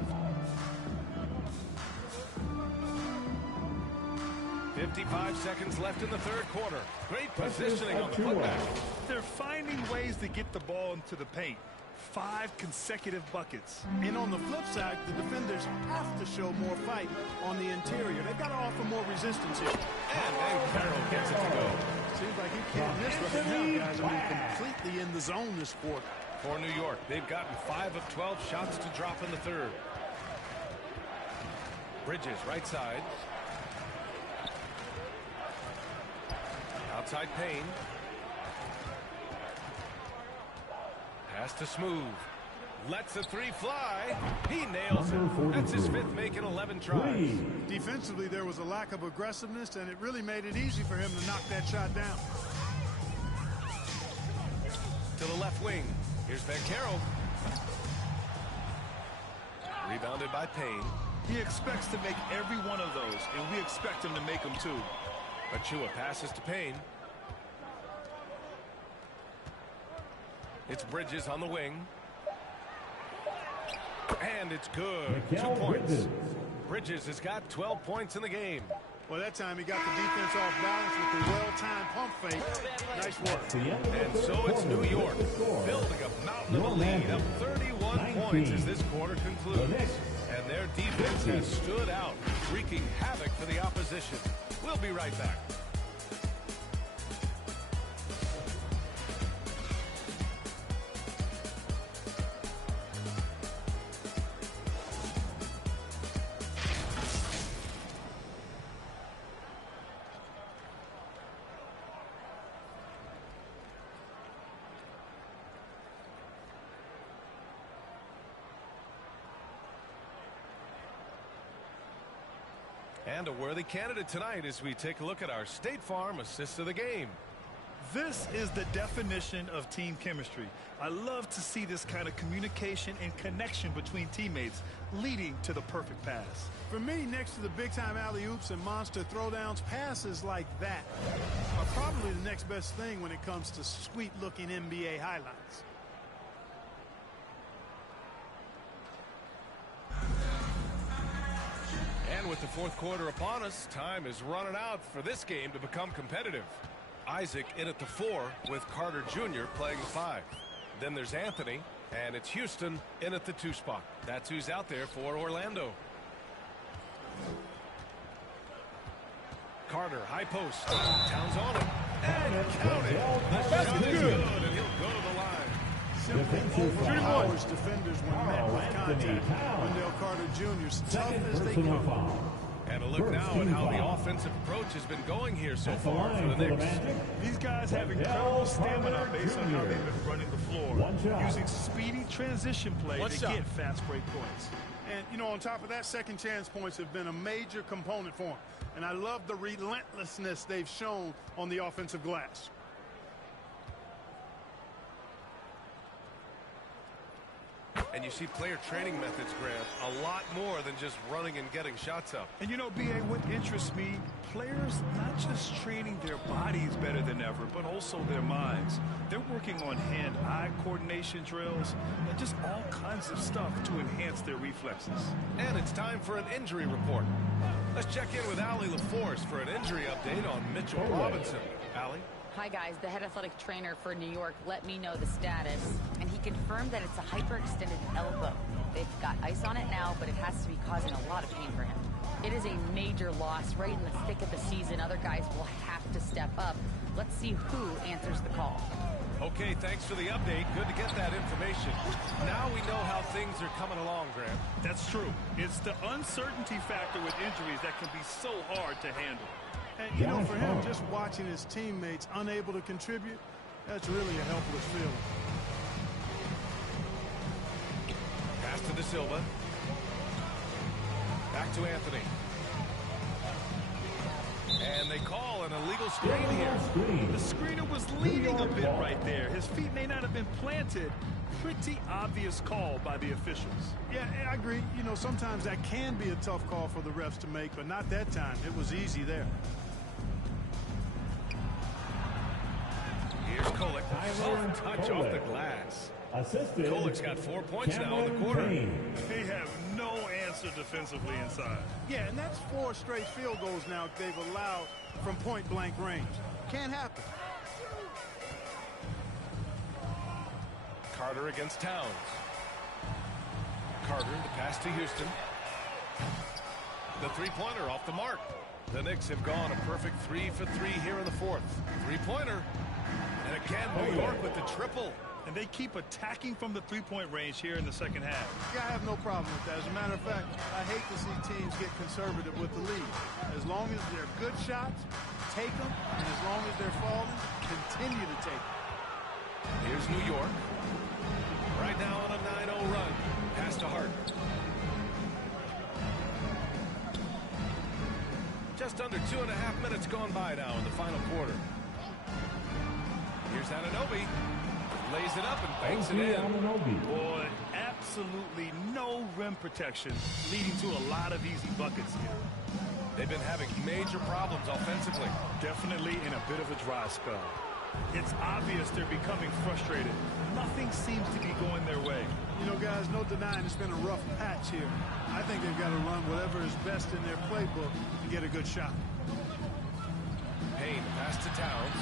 55 seconds left in the third quarter. Great positioning on the putback. They're finding ways to get the ball into the paint. 5 consecutive buckets. And on the flip side, the defenders have to show more fight on the interior. They've got to offer more resistance here. And Carroll gets it to go. Seems like he can't miss right now, guys. I mean, completely in the zone this quarter. For New York, they've gotten 5 of 12 shots to drop in the third. Bridges, right side. Outside Payne. Pass to Smooth. Lets the 3 fly. He nails it. That's his 5th make in 11 tries. Defensively, there was a lack of aggressiveness, and it really made it easy for him to knock that shot down. To the left wing. Here's Van Carroll. Rebounded by Payne. He expects to make every one of those, and we expect him to make them too. Achua passes to Payne. It's Bridges on the wing. And it's good. 2 points. Bridges has got 12 points in the game. Well, that time he got the defense off balance with the well-timed pump fake. Nice work. And so it's New York building a mountain of a lead up 31 points as this quarter concludes. And their defense has stood out, wreaking havoc for the opposition. We'll be right back. And a worthy candidate tonight as we take a look at our State Farm assist of the game. This is the definition of team chemistry. I love to see this kind of communication and connection between teammates leading to the perfect pass. For me, next to the big-time alley-oops and monster throwdowns, passes like that are probably the next best thing when it comes to sweet-looking NBA highlights. And with the fourth quarter upon us, time is running out for this game to become competitive. Isaac in at the 4 with Carter Jr. playing the 5. Then there's Anthony, and it's Houston in at the 2 spot. That's who's out there for Orlando. Carter, high post. Towns on it. And counted. The shot is good, and he'll go to the line. Simply overpowers defenders when met with contact. Wendell Carter Jr.'s tough as they come. And a look now at how the offensive approach has been going here so far for the Knicks. These guys have incredible stamina based on how they've been running the floor, using speedy transition play to get fast break points. And, you know, on top of that, second chance points have been a major component for them. And I love the relentlessness they've shown on the offensive glass. And you see player training methods, Grant, a lot more than just running and getting shots up. And you know, B.A., what interests me, players not just training their bodies better than ever, but also their minds. They're working on hand-eye coordination drills and just all kinds of stuff to enhance their reflexes. And it's time for an injury report. Let's check in with Allie LaForce for an injury update on Mitchell Robinson. Allie? Hi, guys. The head athletic trainer for New York let me know the status, and he confirmed that it's a hyperextended elbow. They've got ice on it now, but it has to be causing a lot of pain for him. It is a major loss right in the thick of the season. Other guys will have to step up. Let's see who answers the call. Okay, thanks for the update. Good to get that information. Now we know how things are coming along, Grant. That's true. It's the uncertainty factor with injuries that can be so hard to handle. And, you know, for him, just watching his teammates unable to contribute, that's really a helpless feeling. Pass to De Silva. Back to Anthony. And they call an illegal screen here. The screener was leading a bit right there. His feet may not have been planted. Pretty obvious call by the officials. Yeah, I agree. You know, sometimes that can be a tough call for the refs to make, but not that time. It was easy there. Here's Kolek. Soft touch off the glass. Kolek's got 4 points now in the quarter. They have no answer defensively inside. Yeah, and that's 4 straight field goals now they've allowed from point-blank range. Can't happen. Carter against Towns. Carter, the pass to Houston. The three-pointer off the mark. The Knicks have gone a perfect 3 for 3 here in the fourth. Three-pointer. And again, New York with the triple. And they keep attacking from the three-point range here in the second half. Yeah, I have no problem with that. As a matter of fact, I hate to see teams get conservative with the lead. As long as they're good shots, take them. And as long as they're falling, continue to take them. Here's New York. Right now on a 9-0 run. Pass to Hart. Just under 2.5 minutes gone by now in the final quarter. Here's Anunoby. Lays it up and banks it in. Boy, absolutely no rim protection, leading to a lot of easy buckets here. They've been having major problems offensively. Definitely in a bit of a dry spell. It's obvious they're becoming frustrated. Nothing seems to be going their way. You know, guys, no denying it's been a rough patch here. I think they've got to run whatever is best in their playbook to get a good shot. Payne pass to Towns.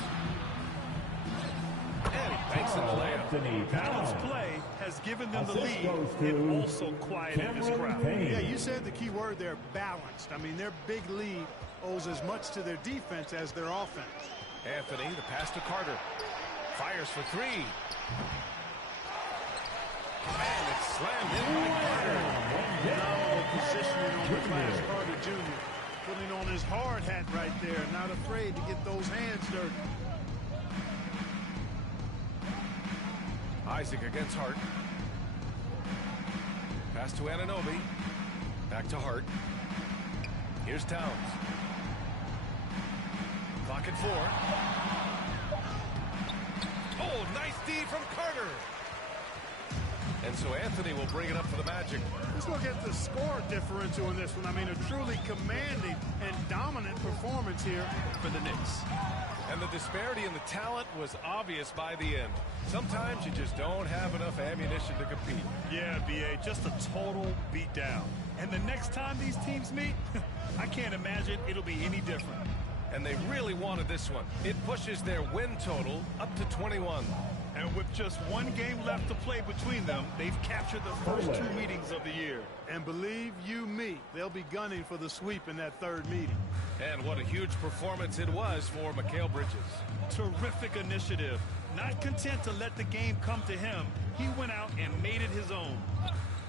And he banks in the layup. Balanced play has given them the lead and also quieted this crowd. Yeah, you said the key word there, balanced. I mean, their big lead owes as much to their defense as their offense. Anthony, the pass to Carter. Fires for three. And it's slammed in by Carter. Phenomenal positioning on the glass, Carter Jr. Putting on his hard hat right there, not afraid to get those hands dirty. Isaac against Hart. Pass to Anunoby. Back to Hart. Here's Towns. Clock at 4. Oh, nice D from Carter. And so Anthony will bring it up for the Magic. Let's look at the score differential in this one. I mean, a truly commanding and dominant performance here for the Knicks. And the disparity in the talent was obvious by the end. Sometimes you just don't have enough ammunition to compete. Yeah, B.A., just a total beatdown. And the next time these teams meet, I can't imagine it'll be any different. And they really wanted this one. It pushes their win total up to 21. And with just one game left to play between them, they've captured the first 2 meetings of the year. And believe you me, they'll be gunning for the sweep in that third meeting. And what a huge performance it was for Mikal Bridges. Terrific initiative. Not content to let the game come to him, he went out and made it his own.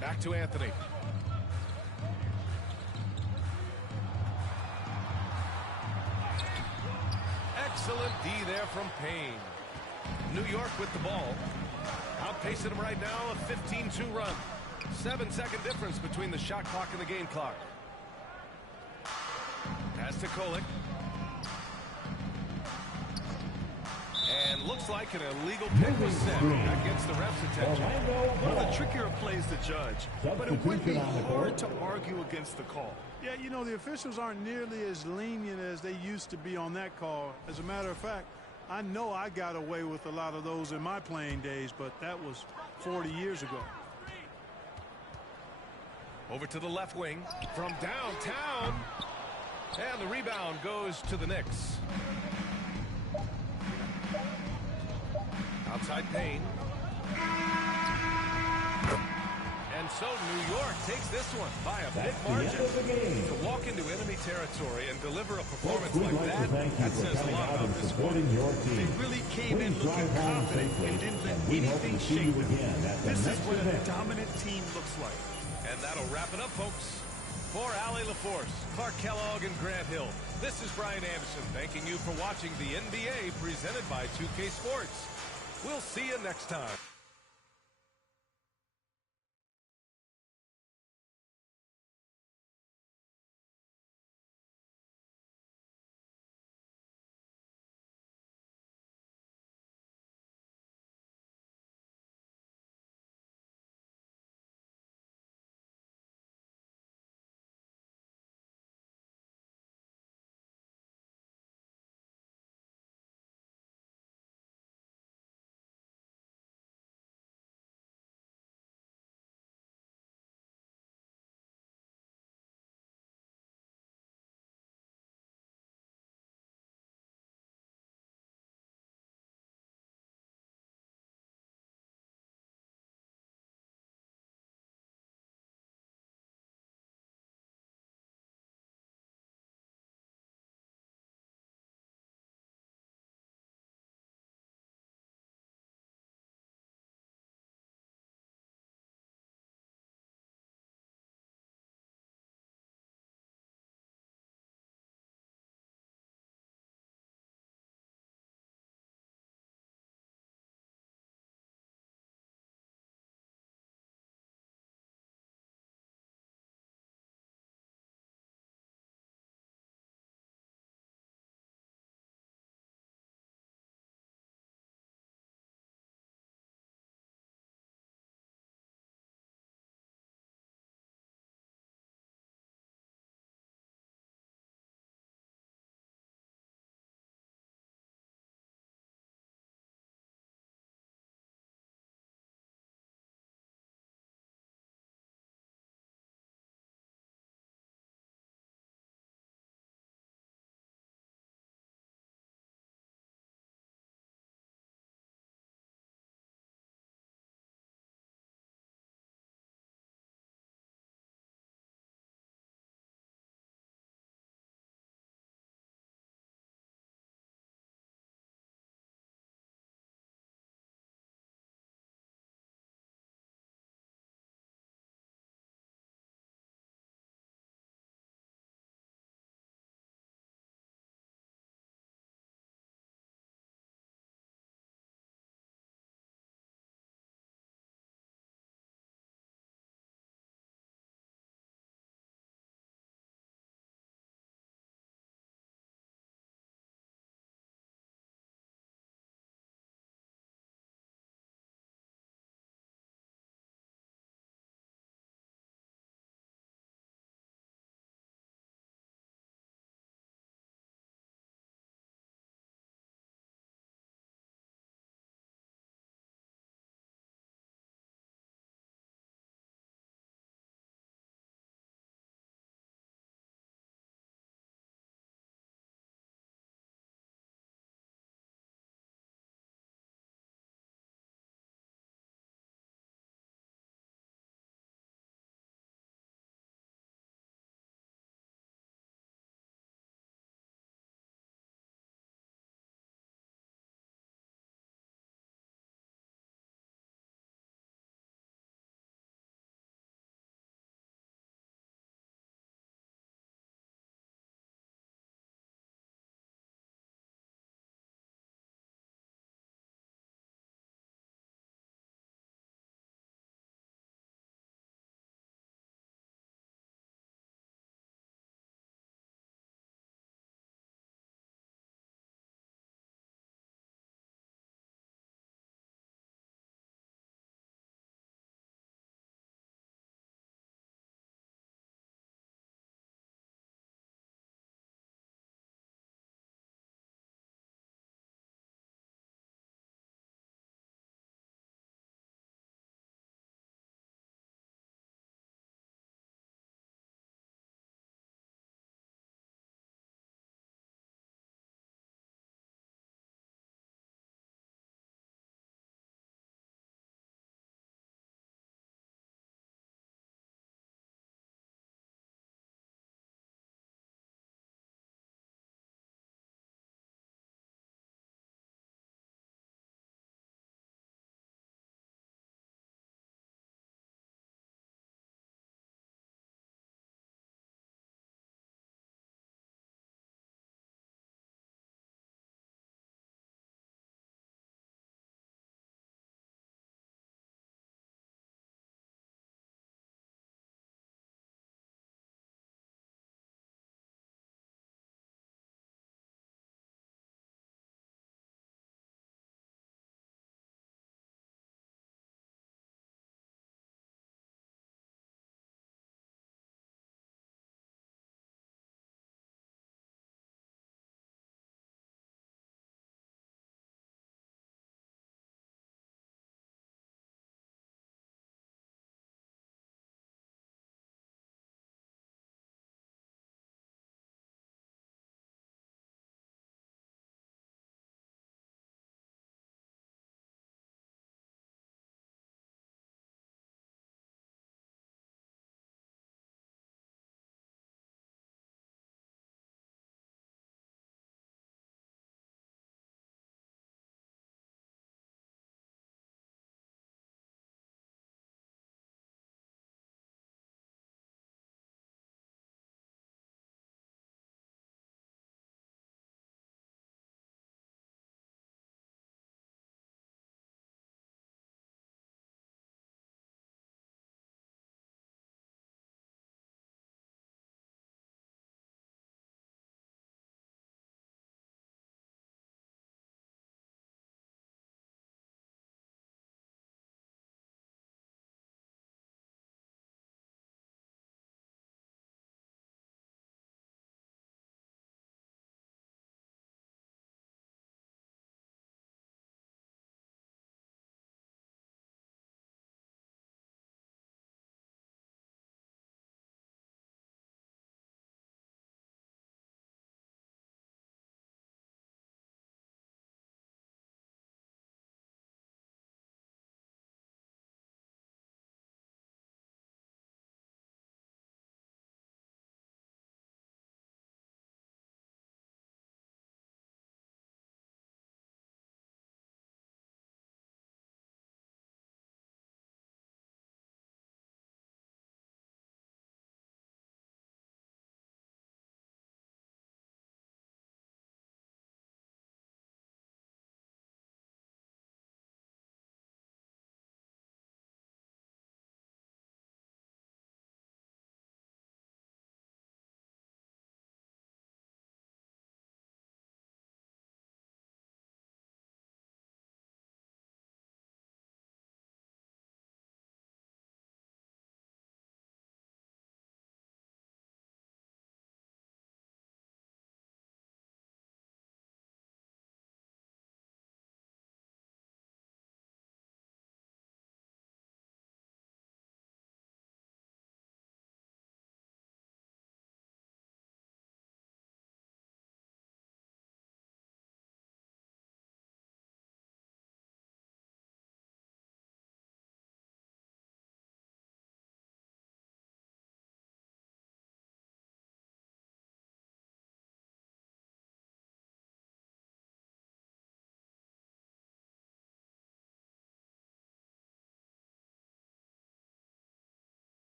Back to Anthony. Excellent D there from Payne. New York with the ball. Outpacing them right now, a 15-2 run. 7-second difference between the shot clock and the game clock. Pass to Kolek. And looks like an illegal pick was set. That gets the ref's attention. One of the trickier plays to judge, but it would be hard to argue against the call. Yeah, you know, the officials aren't nearly as lenient as they used to be on that call. As a matter of fact, I know I got away with a lot of those in my playing days, but that was 40 years ago. Over to the left wing from downtown. And the rebound goes to the Knicks. Outside Payne. And so New York takes this one by a big margin. To walk into enemy territory and deliver a performance like that says a lot about this squad. They really came in looking confident and didn't let anything shake them. This is what a dominant team looks like. And that'll wrap it up, folks. For Allie LaForce, Clark Kellogg, and Grant Hill, this is Brian Anderson thanking you for watching the NBA presented by 2K Sports. We'll see you next time.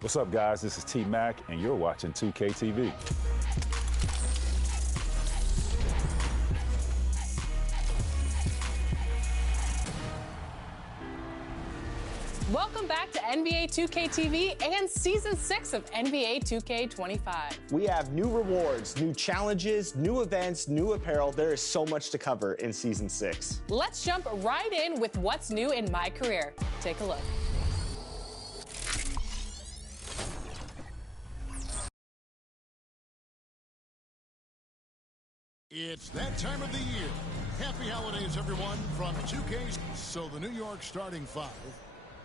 What's up, guys? This is T-Mac, and you're watching 2K TV. Welcome back to NBA 2K TV and Season 6 of NBA 2K25. We have new rewards, new challenges, new events, new apparel. There is so much to cover in Season 6. Let's jump right in with what's new in my career. Take a look. It's that time of the year. Happy holidays, everyone, from 2K. So the New York starting five.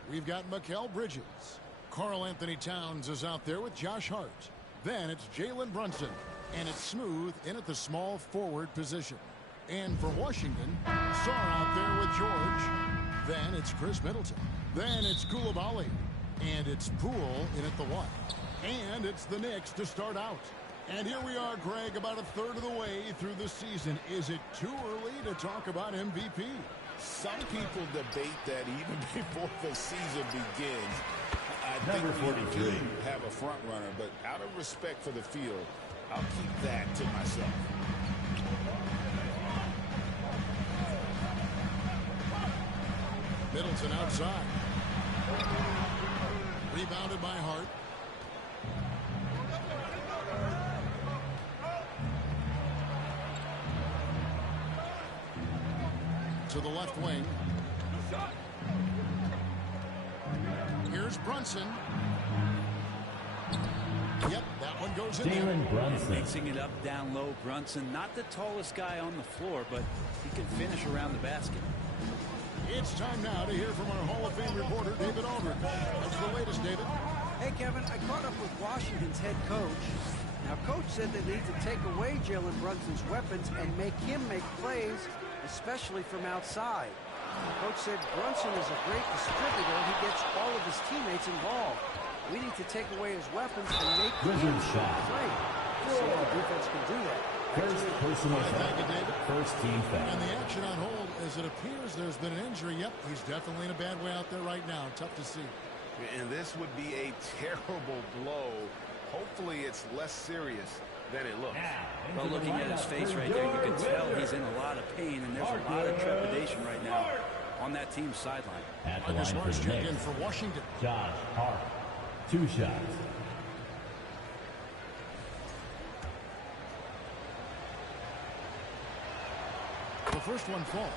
We've got Mikal Bridges. Karl Anthony Towns is out there with Josh Hart. Then it's Jalen Brunson. And it's Smooth in at the small forward position. And for Washington, Sarr out there with George. Then it's Chris Middleton. Then it's Koulibaly. And it's Poole in at the one. And it's the Knicks to start out. And here we are, Greg, about a third of the way through the season. Is it too early to talk about MVP? Some people debate that even before the season begins. I think we do have a front runner, but out of respect for the field, I'll keep that to myself. Middleton outside. Rebounded by Hart. To the left wing. Here's Brunson. Yep, that one goes in Jalen Brunson. Mixing it up down low. Brunson, not the tallest guy on the floor, but he can finish around the basket. It's time now to hear from our Hall of Fame reporter, David Aldridge. What's the latest, David? Hey, Kevin, I caught up with Washington's head coach. Now, coach said they need to take away Jalen Brunson's weapons and make him make plays, especially from outside. Coach said Brunson is a great distributor. He gets all of his teammates involved. We need to take away his weapons and make him play. See if the defense can do that. First personal foul. First team foul. And the action on hold, as it appears there's been an injury. Yep, he's definitely in a bad way out there right now. Tough to see. And this would be a terrible blow. Hopefully it's less serious than it looks. Well, looking at his face right there, you can tell he's in a lot of pain, and there's a lot of trepidation right now on that team's sideline. At the line for the Knicks, in for Washington. Josh Hart. 2 shots. The first one falls.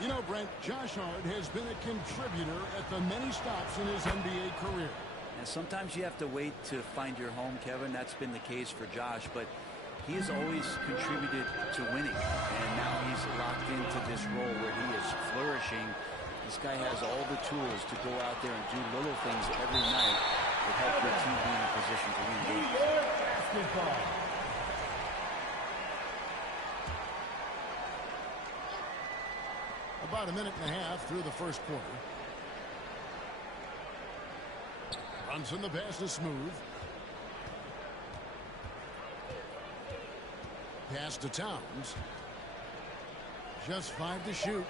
You know, Brent, Josh Hart has been a contributor at the many stops in his NBA career. And sometimes you have to wait to find your home, Kevin. That's been the case for Josh, but he has always contributed to winning. And now he's locked into this role where he is flourishing. This guy has all the tools to go out there and do little things every night that help your team be in a position to win games. About a minute and a half through the first quarter. Brunson, the pass is Smooth. Pass to Towns. Just 5 to shoot.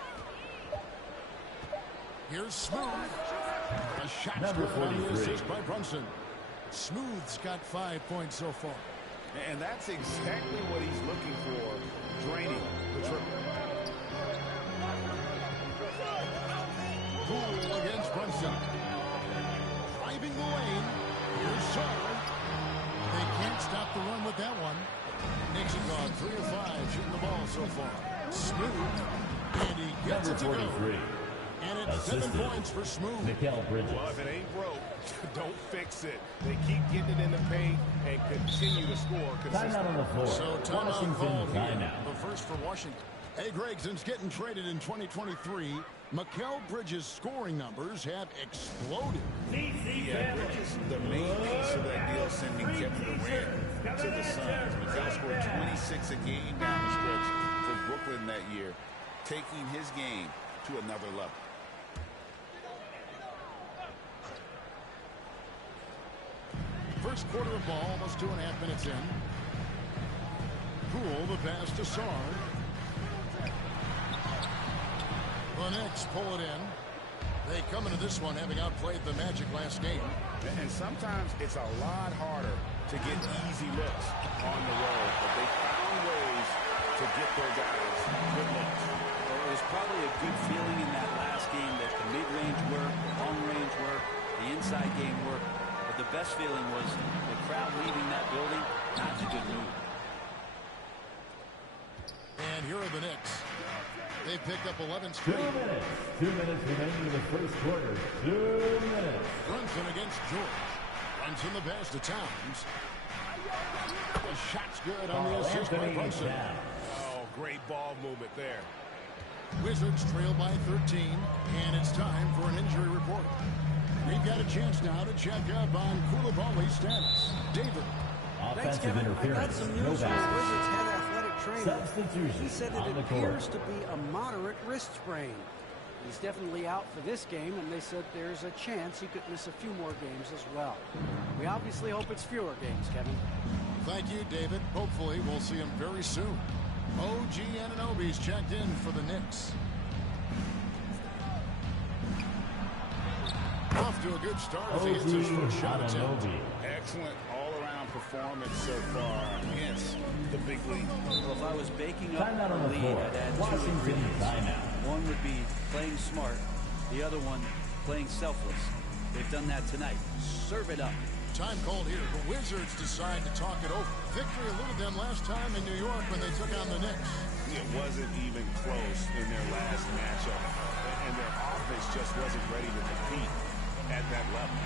Here's Smooth. A shot scored on the assist by Brunson. Smooth's got 5 points so far. And that's exactly what he's looking for, draining the triple. Poole against Brunson. Driving the lane. Here's Sarr. They can't stop the run with that one. Knicks have gone 3 of 5 shooting the ball so far. Smooth. And he gets it to go. And it's 7 points for Smooth. Mikal Bridges. Well, if it ain't broke, don't fix it. They keep getting it in the paint and continue to score consistently. Timeout on the floor. So Washington timeout. The first for Washington. Hey, Greg, since getting traded in 2023, Mikal Bridges' scoring numbers have exploded. Yeah, Bridges, the main piece of that deal sending Kevin Durant to the Suns. Mikal scored 26 a game down the stretch for Brooklyn that year, taking his game to another level. First quarter of ball, almost 2.5 minutes in. Poole, the pass to Sarr. The Knicks pull it in. They come into this one having outplayed the Magic last game. And sometimes it's a lot harder to get easy looks on the road, but they found ways to get their guys good looks. Well, it was probably a good feeling in that last game that the mid-range worked, the long-range worked, the inside game worked. But the best feeling was the crowd leaving that building not in a good mood. And here are the Knicks. They picked up 11 straight. 2 minutes. 2 minutes remaining in the first quarter. 2 minutes. Brunson against George. Brunson the pass to Towns. The shot's good on the assist by Brunson. Oh, great ball movement there. Wizards trail by 13, and it's time for an injury report. We've got a chance now to check up on Koulibaly's status. David. Offensive interference. I got some news from the Wizards head athletic trainer. Substitution. He said it appears to be a moderate wrist sprain. He's definitely out for this game, and they said there's a chance he could miss a few more games as well. We obviously hope it's fewer games, Kevin. Thank you, David. Hopefully we'll see him very soon. OG Anunoby's checked in for the Knicks. Off to a good start as he hits his first shot attempt. Excellent all-around performance so far against the big league. Well, if I was baking up a lead, I'd add two ingredients. One would be playing smart, the other one playing selfless. They've done that tonight. Serve it up. Time called here. The Wizards decide to talk it over. Victory eluded them last time in New York when they took on the Knicks. It wasn't even close in their last matchup, and their offense just wasn't ready to compete at that level.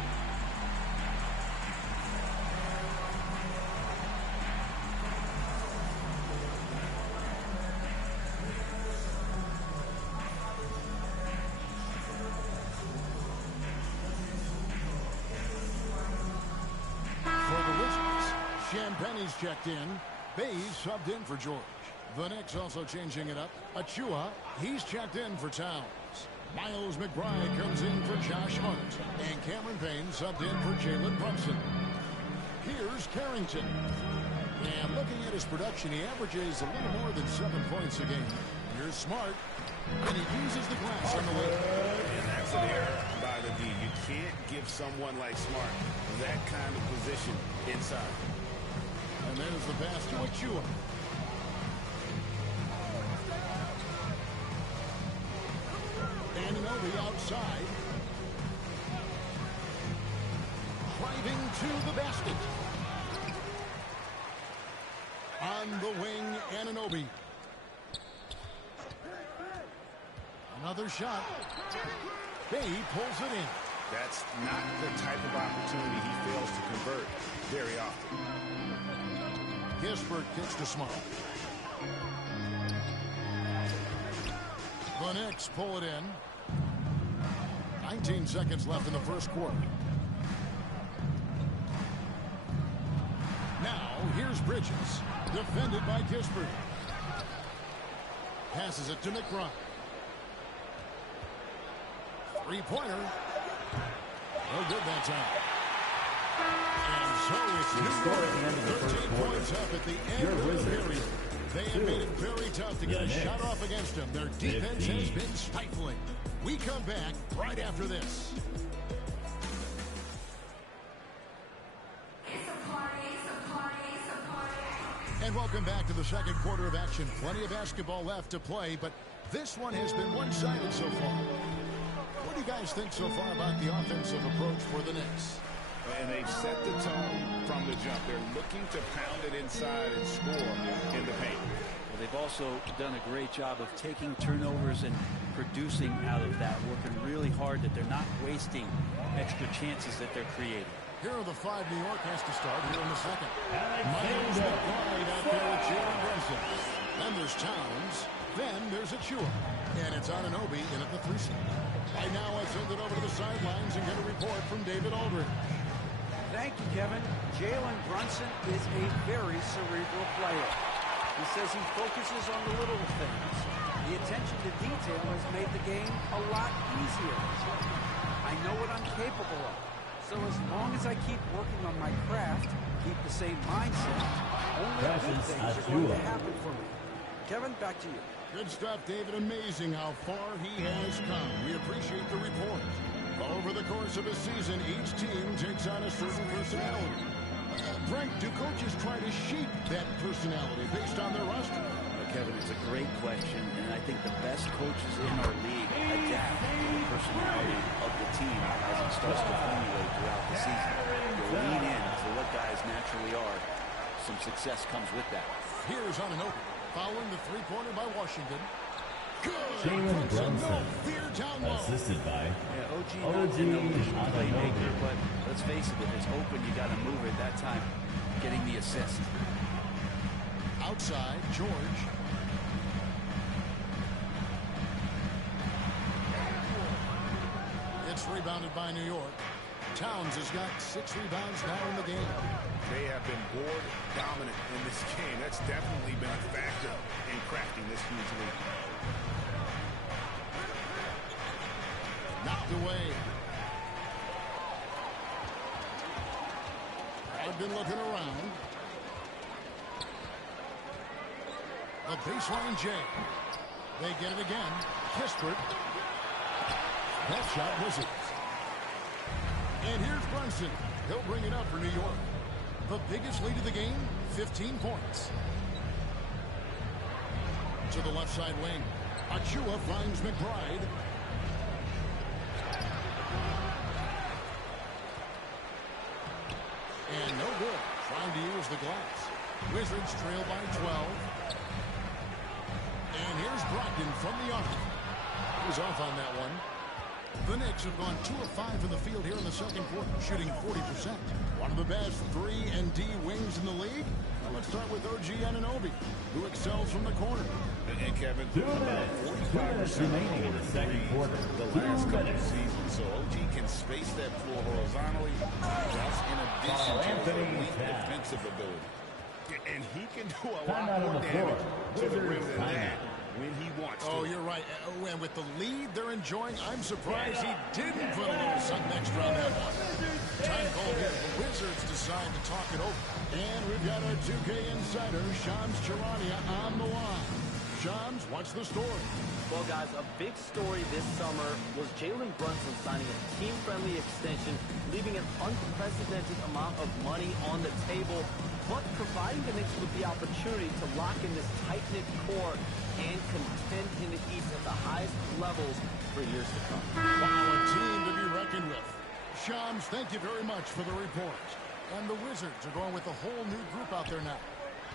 Champagne's checked in. Bayes subbed in for George. The Knicks also changing it up. Achua, he's checked in for Towns. Miles McBride comes in for Josh Hart. And Cameron Payne subbed in for Jalen Brunson. Here's Carrington. And looking at his production, he averages a little more than 7 points a game. Here's Smart. And he uses the glass on the way. And that's an error by the D. You can't give someone like Smart that kind of position inside. And there's the pass to Achua. Anunoby outside. Driving to the basket. On the wing, Anunoby. Another shot. Bay pulls it in. That's not the type of opportunity he fails to convert very often. Gisbert kicks to Smart. The Knicks pull it in. 19 seconds left in the first quarter. Now, here's Bridges. Defended by Gisbert. Passes it to McBride. Three-pointer. No good that time. And so it's New York. 13 points up at the end of the period. They have made it very tough to get a shot off against them. Their defense has been stifling. We come back right after this. And welcome back to the second quarter of action. Plenty of basketball left to play, but this one has been one-sided so far. What do you guys think so far about the offensive approach for the Knicks? And they've set the tone from the jump. They're looking to pound it inside and score in the paint. Well, they've also done a great job of taking turnovers and producing out of that, working really hard that they're not wasting extra chances that they're creating. Here are the five New York has to start here in the second. Miles McBride out there with Jalen Brunson. Then there's Towns. Then there's Achua. And it's Anunoby in at the 3 seat. Right now, I send it over to the sidelines and get a report from David Aldridge. Thank you, Kevin. Jalen Brunson is a very cerebral player. He says he focuses on the little things. The attention to detail has made the game a lot easier. I know what I'm capable of. So as long as I keep working on my craft, keep the same mindset, only good things are going to happen for me. Kevin, back to you. Good stuff, David. Amazing how far he has come. We appreciate the report. Over the course of a season, each team takes on a certain personality. Frank, do coaches try to shape that personality based on their roster? Kevin, it's a great question, and I think the best coaches in our league adapt to the personality of the team as it starts to formulate throughout the season. You lean in to what guys naturally are. Some success comes with that. Here's on an open. Following the three-pointer by Washington. Jalen Brunson, assisted by OG playmaker, but let's face it, if it's open, you got to move it. That time, getting the assist. Outside, George. It's rebounded by New York. Towns has got 6 rebounds now in the game. They have been board dominant in this game. That's definitely been a factor in crafting this huge lead. Knocked away. I've been looking around. A baseline J. They get it again. Kispert. That shot misses. And here's Brunson. He'll bring it up for New York. The biggest lead of the game, 15 points. To the left side wing. Achua finds McBride. And no good. Trying to use the glass. Wizards trail by 12. And here's Brogdon from the arc. He was off on that one. The Knicks have gone 2 of 5 in the field here in the second quarter, shooting 40%. One of the best 3-and-D wings in the league. Well, let's start with OG Anunoby, who excels from the corner. And Kevin, 2 minutes remaining in the second quarter. The last couple of seasons, so OG can space that floor horizontally. That's in addition to his elite defensive ability. And he can do a lot more damage to the rim than that when he wants to. Oh, you're right. And with the lead they're enjoying, I'm surprised he didn't put a little something extra on that one. Time goal here. The Wizards decide to talk it over. And we've got our 2K insider, Shams Charania, on the line. Shams, what's the story? Well, guys, a big story this summer was Jalen Brunson signing a team-friendly extension, leaving an unprecedented amount of money on the table, but providing the Knicks with the opportunity to lock in this tight-knit core and contend in the East at the highest levels for years to come. Wow, a team to be reckoned with. Shams, thank you very much for the report. And the Wizards are going with a whole new group out there now.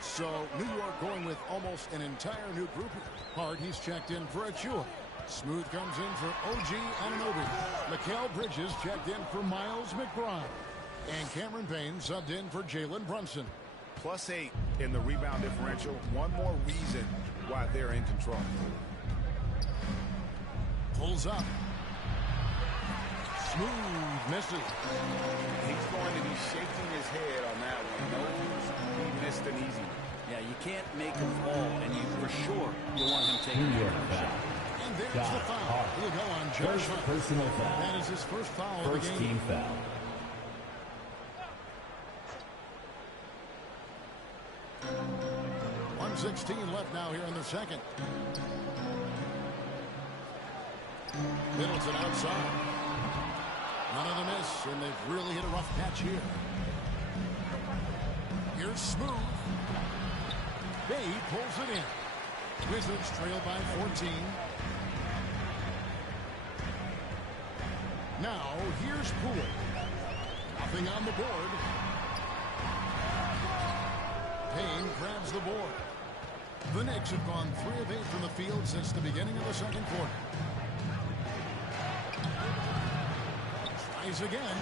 So, New York going with almost an entire new group here. Hard, he's checked in for Achua. Smooth comes in for OG Anunoby. Mikal Bridges checked in for Miles McBride. And Cameron Payne subbed in for Jalen Brunson. +8 in the rebound differential. One more reason why they're in control. Pulls up. Smooth misses. He's going to be shaking his head on that one. Knows he missed an easy one. Yeah, you can't make him fall, and you for sure you want him taking a shot. And there's the foul. He'll go on Josh Hart. Personal foul. That is his first foul of the First game. team foul. .16 left now here in the second. Middleton outside. None of the miss, and they've really hit a rough patch here. Here's Smooth. Bay pulls it in. Wizards trail by 14. Now, here's Poole. Nothing on the board. Payne grabs the board. The Knicks have gone 3 of 8 from the field since the beginning of the second quarter. Tries again.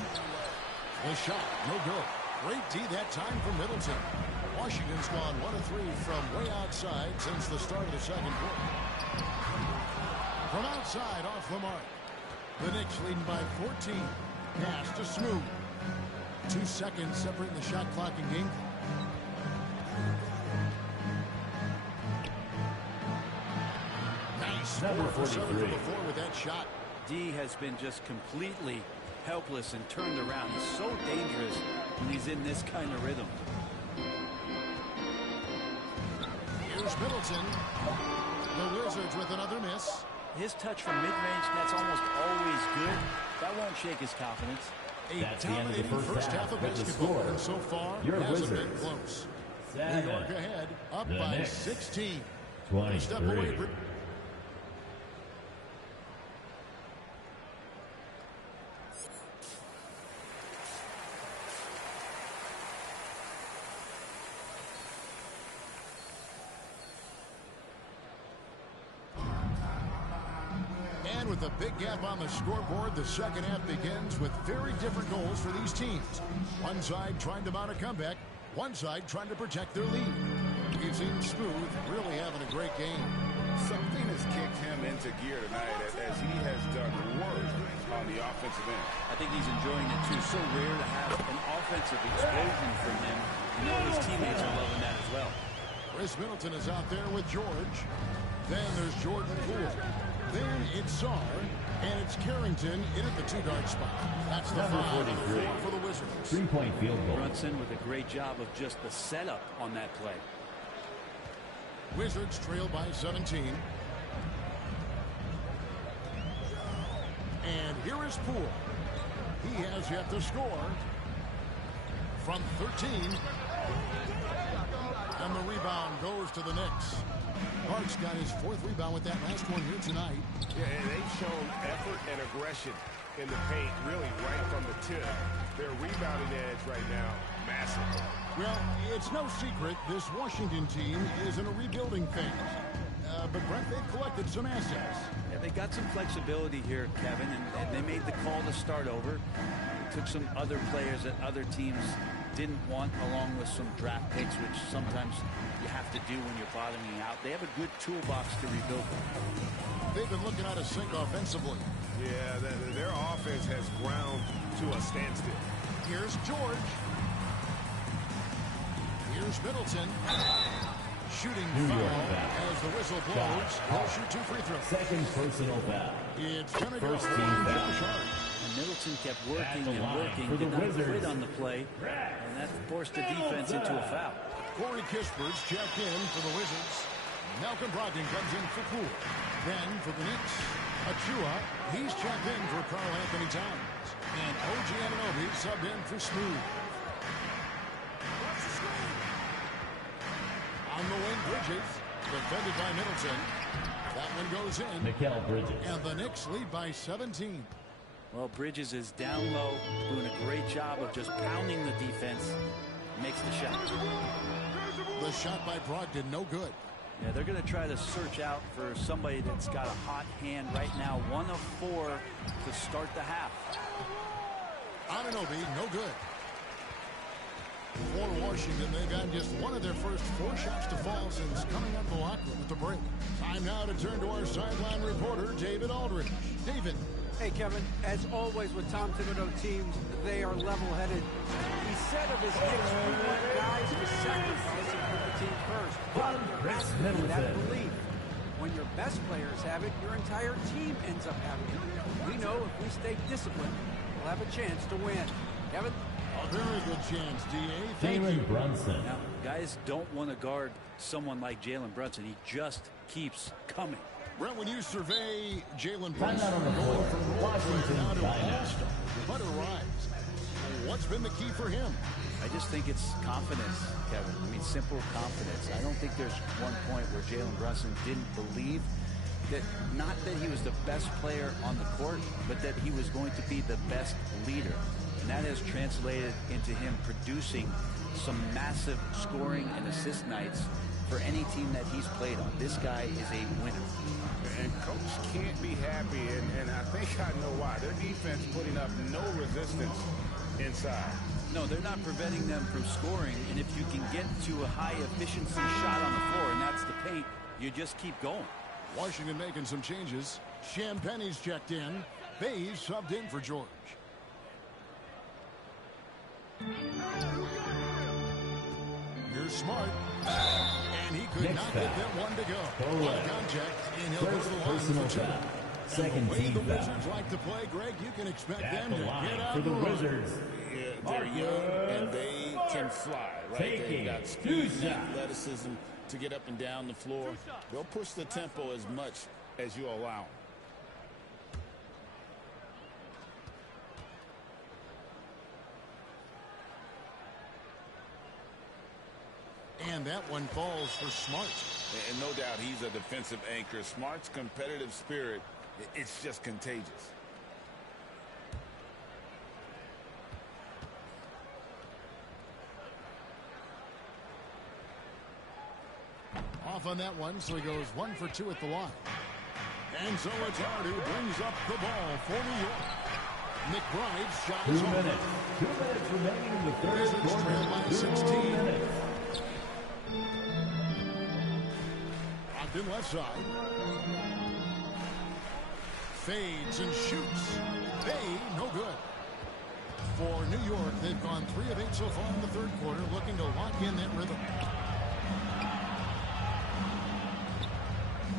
The shot, no good. Great D that time from Middleton. Washington's gone 1 of 3 from way outside since the start of the second quarter. From outside, off the mark. The Knicks leading by 14. Pass to Smooth. 2 seconds separating the shot clock and game clock. Nice. Number 43. From the floor with that shot. D has been just completely helpless and turned around. He's so dangerous when he's in this kind of rhythm. Here's Middleton. The Wizards with another miss. His touch from mid-range, that's almost always good. That won't shake his confidence. A dominating first half of basketball, and so far hasn't been close. New York ahead, up by 16. 23. Step away. And with a big gap on the scoreboard, the second half begins with very different goals for these teams. One side trying to mount a comeback, one side trying to protect their lead. He seems smooth, really having a great game. Something has kicked him into gear tonight as he has done work on the offensive end. I think he's enjoying it too. So rare to have an offensive explosion from him. You know his teammates are loving that as well. Chris Middleton is out there with George. Then there's Jordan Poole. Then it's Sarr, and it's Carrington in at the two-guard spot. That's the 5 and the 4 for the Wizards. 3-point field goal. Brunson with a great job of just the setup on that play. Wizards trail by 17. And here is Poole. He has yet to score from 13. And the rebound goes to the Knicks. Hart's got his 4th rebound with that last one here tonight. Yeah, and they've shown effort and aggression in the paint, really right from the tip. Their rebounding edge right now, massive. Well, it's no secret this Washington team is in a rebuilding phase. But Brent, they've collected some assets. Yeah, they got some flexibility here, Kevin, and they made the call to start over. They took some other players that other teams didn't want, along with some draft picks, which sometimes you have to do when you're bottoming out. They have a good toolbox to rebuild them. They've been looking out of sync offensively. Yeah, their offense has ground to a standstill. Here's George. Here's Middleton. Shooting foul as the whistle blows. He'll shoot 2 free throws. Second personal foul. It's going to go. First team foul. And Middleton kept working and working, did not quit on the play, and that forced the defense into a foul. Corey Kisper's checked in for the Wizards. Malcolm Brogdon comes in for Poole. Then for the Knicks, Achua, he's checked in for Karl Anthony Towns. And OG Anunoby subbed in for Smooth. On the wing, Bridges, defended by Middleton. That one goes in. Mikal Bridges. And the Knicks lead by 17. Well, Bridges is down low, doing a great job of just pounding the defense. Makes the shot. The shot by Brogdon, no good. Yeah, they're going to try to search out for somebody that's got a hot hand right now. 1 of 4 to start the half. Anunoby, no good. For Washington, they've had just one of their first 4 shots to fall since coming up the locker room at the break. Time now to turn to our sideline reporter, David Aldridge. David. Hey, Kevin, as always with Tom Thibodeau teams, they are level-headed. He said of his Knicks, we want guys to sacrifice and put the team first. But there has to be that belief. When your best players have it, your entire team ends up having it. We know if we stay disciplined, we'll have a chance to win. Kevin? A very good chance, D.A. Thank you. Jalen Brunson. Now, guys don't want to guard someone like Jalen Brunson. He just keeps coming. Brent, when you survey Jalen Brunson on the going floor from Washington now to China. All-Star, what a rise. What's been the key for him? I just think it's confidence, Kevin. I mean, simple confidence. I don't think there's one point where Jalen Brunson didn't believe that, not that he was the best player on the court, but that he was going to be the best leader. And that has translated into him producing some massive scoring and assist nights for any team that he's played on. This guy is a winner. And coach can't be happy, and I think I know why. Their defense putting up no resistance inside. No, they're not preventing them from scoring, and if you can get to a high-efficiency shot on the floor, and that's the paint, you just keep going. Washington making some changes. Champagne's checked in. Bays subbed in for George. Here's Smart. And he could not get that one to go. On contact, and he'll go to the line for 2. Second the way team the foul. Wizards like to play, Greg, you can expect At them the to line get out for the and run. Wizards. They're young and they can fly, right? They've got speed and athleticism to get up and down the floor. They'll push the tempo as much as you allow. And that one falls for Smart. And no doubt he's a defensive anchor. Smart's competitive spirit, it's just contagious. Off on that one, so he goes 1 for 2 at the line. And so it's Hart who brings up the ball for New York. McBride's shot is on. 2 minutes remaining in the third Wizards quarter. trail by 16. Locked in left side. Fades and shoots. No good. For New York, they've gone 3 of 8 so far in the third quarter, looking to lock in that rhythm.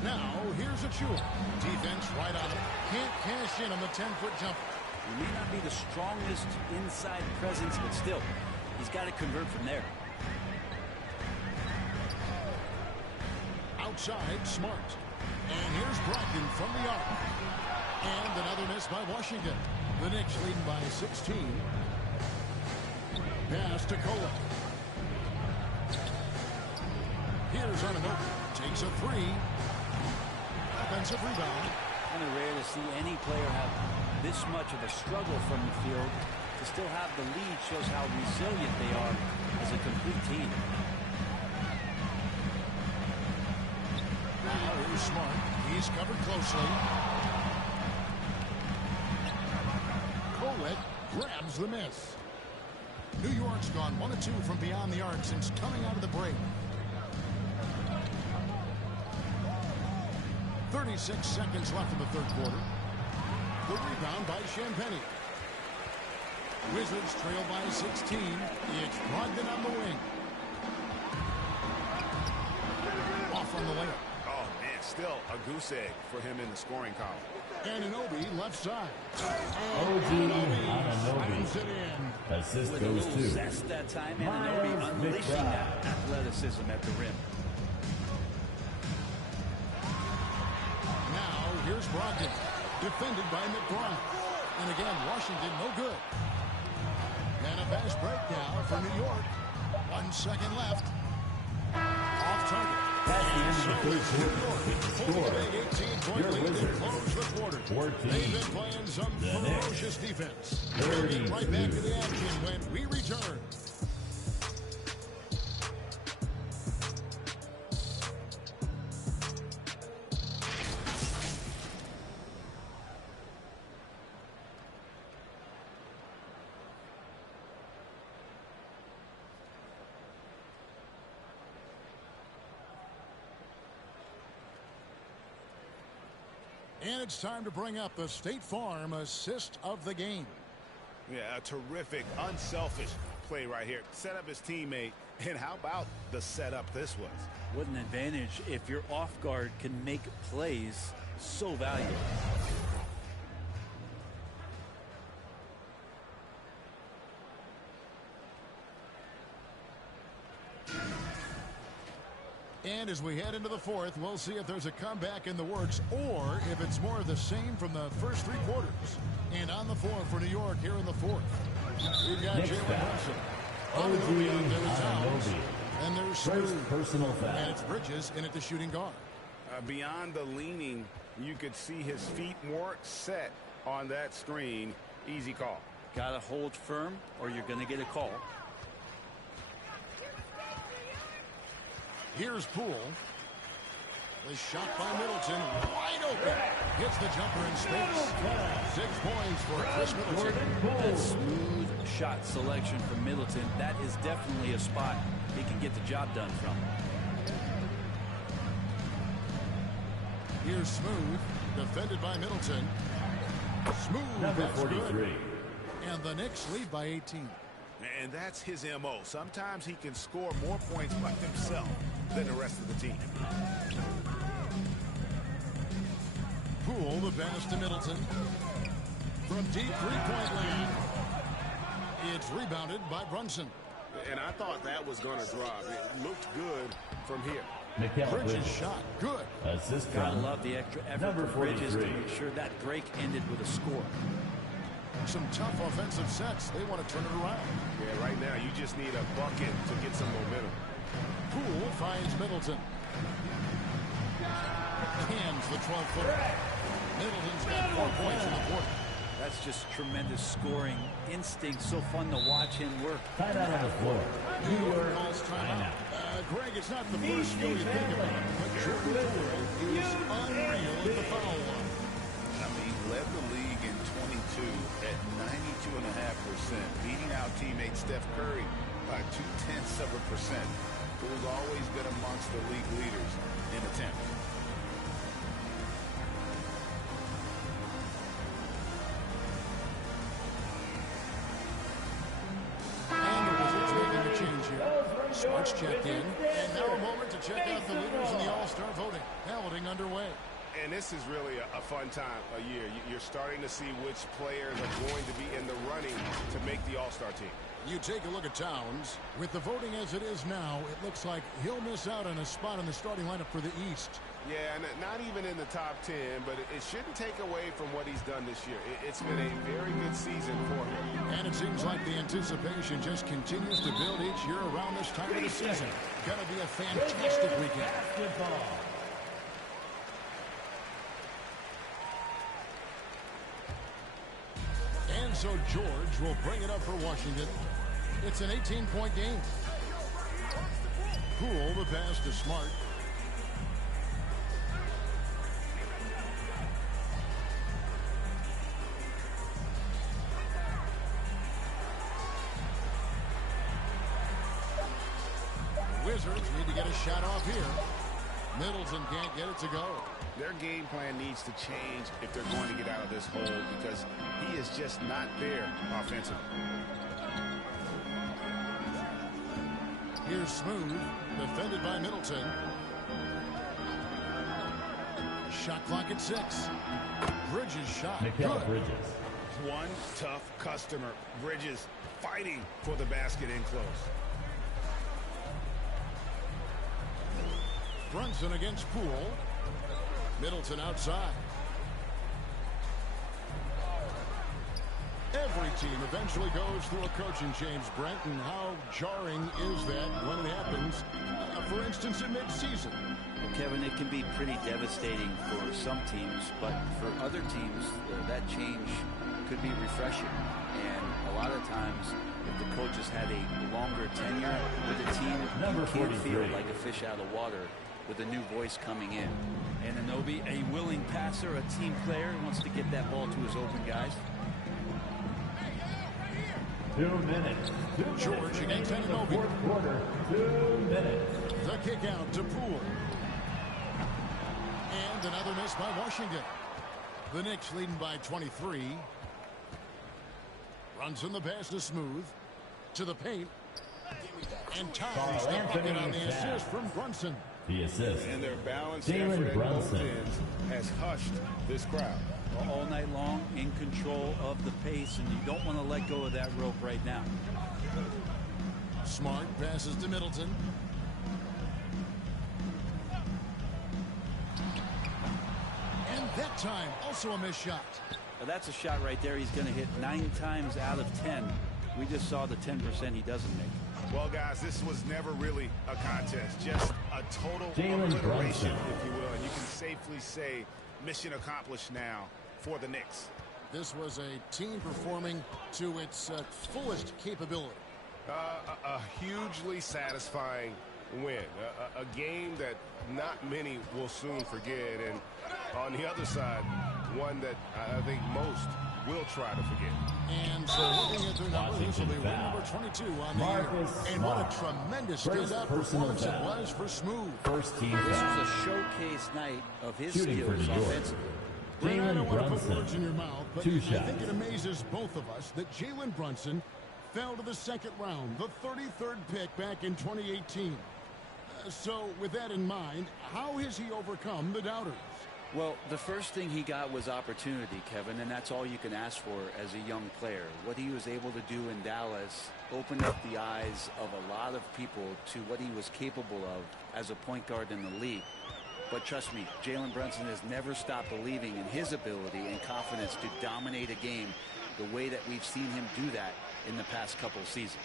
Now, here's a Chua. Defense right on it. Can't cash in on the 10-foot jumper. He may not be the strongest inside presence, but still, he's got to convert from there. Outside, Smart. And here's Brogdon from the arc. And another miss by Washington. The Knicks leading by 16. Pass to Kola. Here's Anunoby. Takes a 3. Offensive rebound. Kind of rare to see any player have this much of a struggle from the field. To still have the lead shows how resilient they are as a complete team. Now here's Smart. He's covered closely. Colette grabs the miss. New York's gone 1 of 2 from beyond the arc since coming out of the break. 36 seconds left in the third quarter. The rebound by Champagnie. Wizards trail by 16. It's Brogdon on the wing. Off on the layup. Oh, man, still a goose egg for him in the scoring column. Anunoby left side. Anunoby. Slams it in. Assist With a goes little to zest that time, Anunoby unleashing that athleticism at the rim. Now, here's Brogdon. Defended by McBride. And again, Washington no good. And a fast break now for New York. 1 second left. Off target. That's the end of the third quarter. With the score, your Wizards, Close the quarter. 14. They've been playing some ferocious defense. We'll get right back to the action when we return. And it's time to bring up the State Farm assist of the game. Yeah, a terrific, unselfish play right here. Set up his teammate, and how about the setup this was? What an advantage if your off guard can make plays so valuable. And as we head into the fourth, we'll see if there's a comeback in the works or if it's more of the same from the first 3 quarters. And on the floor for New York here in the fourth, we've got Jalen Brunson. Anunoby out there with fouls. And there's Smooth. Personal foul. And it's Bridges in at the shooting guard. Beyond the leaning, you could see his feet more set on that screen. Easy call. Got to hold firm or you're going to get a call. Here's Poole. The shot by Middleton, wide open. Hits the jumper in space. 6 points for Chris Middleton. That smooth shot selection from Middleton, that is definitely a spot he can get the job done from. Here's Smooth, defended by Middleton. Smooth, Number that's 43. good. And the Knicks lead by 18. And that's his M.O. Sometimes he can score more points by himself than the rest of the team. Poole, the pass to Middleton. From deep three-point land. It's rebounded by Brunson. And I thought that was going to drop. It looked good from here. Bridges shot. Good. Assist Gotta from love the extra effort number for Bridges to 43. make sure that break ended with a score. Some tough offensive sets. They want to turn it around. Yeah, right now you just need a bucket to get some momentum. Poole finds Middleton. Cans the 12-footer. Middleton's got 4 points in the quarter. That's just tremendous scoring instinct. So fun to watch him work. Timeout on the floor. New York calls timeout. Greg, it's not the first skill you think about, but Jordan Poole is unreal at the foul line. I mean, he led the league in 22 at 92.5%, beating out teammate Steph Curry by 0.2%. Poole's always been amongst the league leaders in attempts. Smart's checked in, and now a moment to check out the leaders in the All-Star voting. Balloting underway. And this is really a fun time of year. You're starting to see which players are going to be in the running to make the All-Star team. You take a look at Towns. With the voting as it is now, it looks like he'll miss out on a spot in the starting lineup for the East. Yeah, not even in the top 10, but it shouldn't take away from what he's done this year. It's been a very good season for him. And it seems like the anticipation just continues to build each year around this time of the season. Gonna be a fantastic weekend. And so George will bring it up for Washington. It's an 18-point game. Poole the pass to Smart. Wizards need to get a shot off here. Middleton can't get it to go. Their game plan needs to change if they're going to get out of this hole because he is just not there offensively. Here's Smooth, defended by Middleton. Shot clock at 6. Bridges shot. Good. Bridges. One tough customer. Bridges fighting for the basket in close. Brunson against Poole. Middleton outside. Every team eventually goes through a coaching change, Brent, and how jarring is that when it happens, for instance, in mid-season? Well, Kevin, it can be pretty devastating for some teams, but for other teams, that change could be refreshing. And a lot of times, if the coach has had a longer tenure with the team, Number you can't 43. feel like a fish out of water with a new voice coming in. And Anunoby, a willing passer, a team player, wants to get that ball to his open guys. 2 minutes. George against Anunoby. Fourth quarter. 2 minutes. The kick out to Poole. And another miss by Washington. The Knicks leading by 23. Runs in the pass to Smooth. To the paint. And ties the bucket on the assist from Brunson. The assist. And their balanced effort at both ends has hushed this crowd. All night long, in control of the pace, and you don't want to let go of that rope right now. Smart passes to Middleton. And that time, also a missed shot. Now that's a shot right there. He's going to hit 9 times out of 10. We just saw the 10% he doesn't make. Well, guys, this was never really a contest. Just a total obliteration, if you will. And you can safely say mission accomplished now for the Knicks. This was a team performing to its fullest capability. A hugely satisfying win. A game that not many will soon forget. And on the other side, one that I think most will try to forget. And so looking at their numbers, this will be win number 22 on the year. And what a tremendous standout performance it was for Smooth. First team This foul. was a showcase night of his Shooting for skills New York. offensively. Brent, I don't want to put Brunson. words in your mouth, but 2 I shots. think it amazes both of us that Jalen Brunson fell to the second round, the 33rd pick back in 2018. So with that in mind, how has he overcome the doubters? Well, the first thing he got was opportunity, Kevin, and that's all you can ask for as a young player. What he was able to do in Dallas opened up the eyes of a lot of people to what he was capable of as a point guard in the league. But trust me, Jalen Brunson has never stopped believing in his ability and confidence to dominate a game the way that we've seen him do that in the past couple seasons.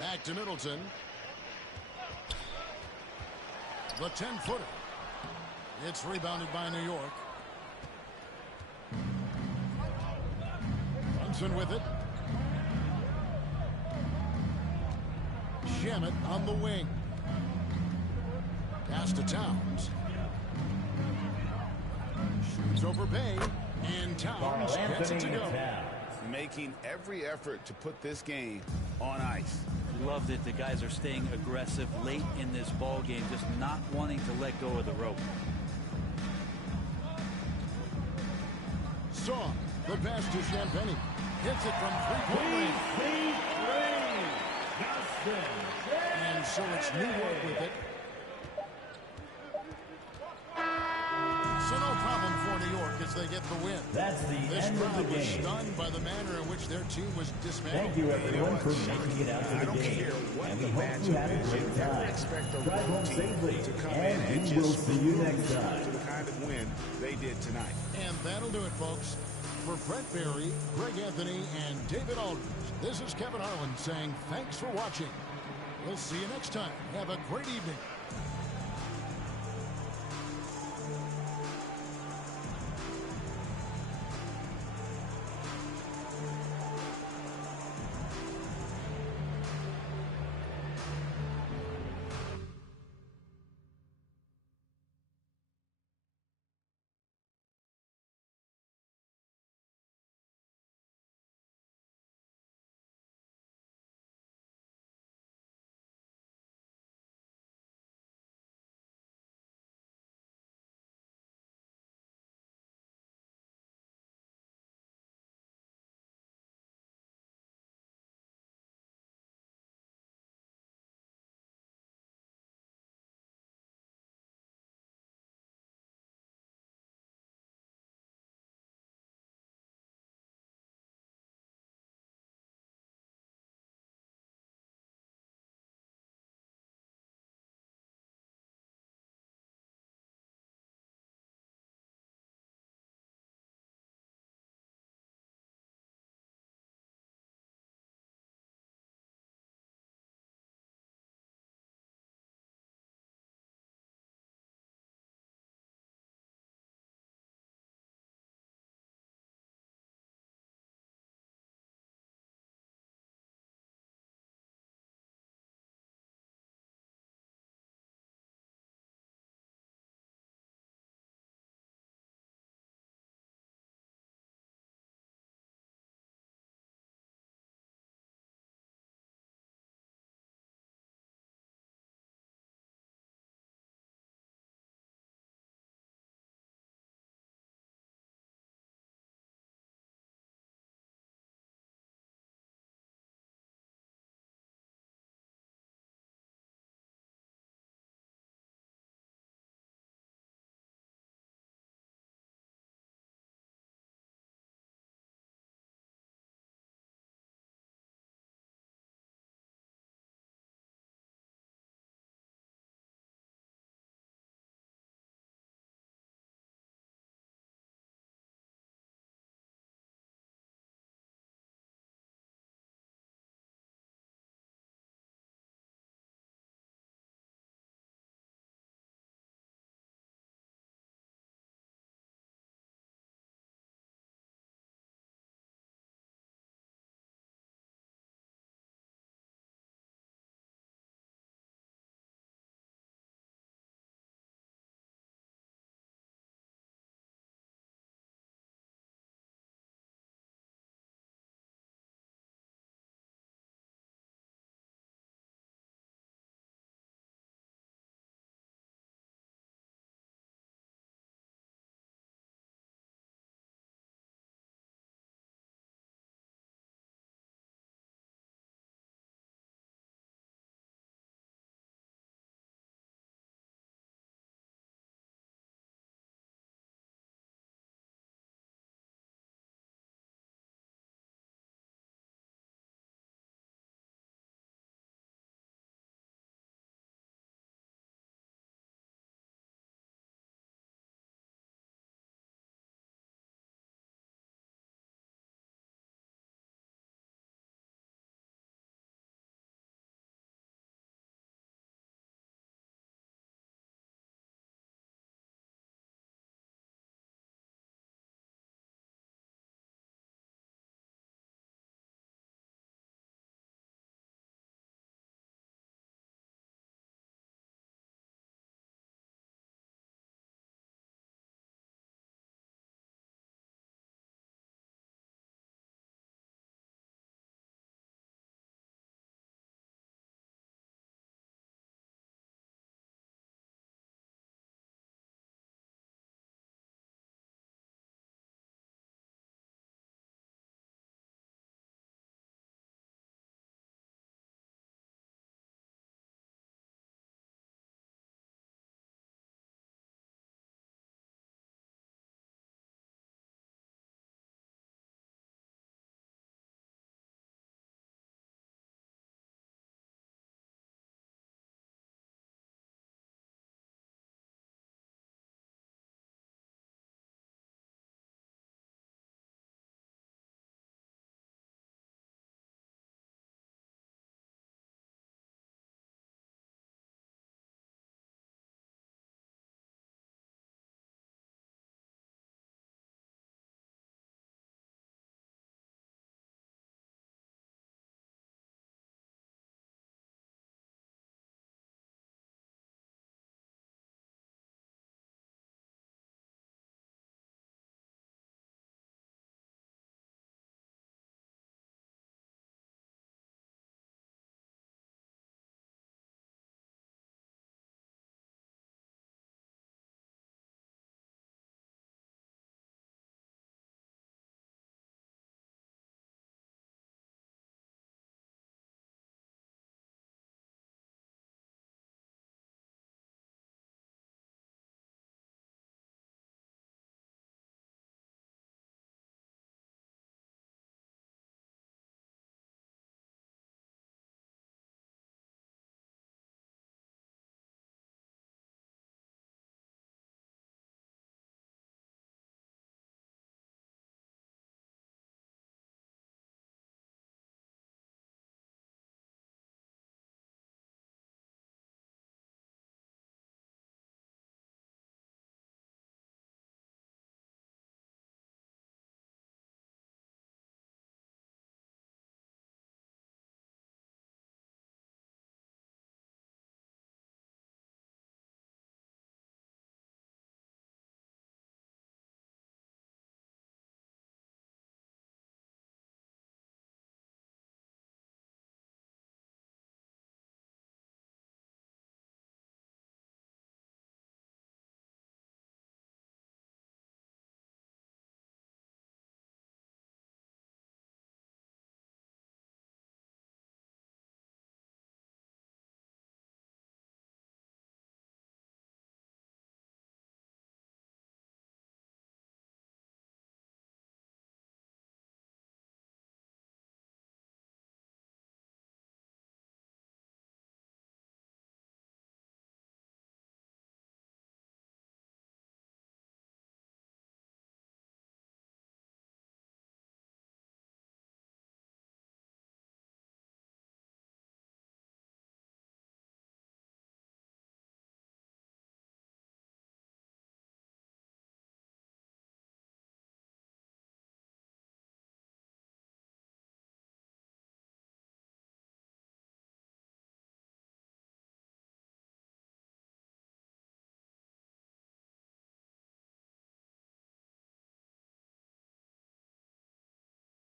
Back to Middleton. The 10-footer. It's rebounded by New York. Brunson with it. Shamet on the wing. Pass to Towns. Shoots over Bay. And Towns gets it to go. Making every effort to put this game on ice. Love that the guys are staying aggressive late in this ball game, just not wanting to let go of the rope. Saw the pass to Champagny. Hits it from three-point range. And so it's New York with it. So no problem for New York as they get the win. That's the end of the game. This crowd was stunned by the manner in which their team was dismantled. Thank you, everyone, for making it out to the game. And we hope you had a great time. Drive home safely, and we will see you next time. To the kind of win they did tonight. And that'll do it, folks. For Brett Barry, Greg Anthony, and David Aldridge, this is Kevin Harlan saying thanks for watching. We'll see you next time. Have a great evening.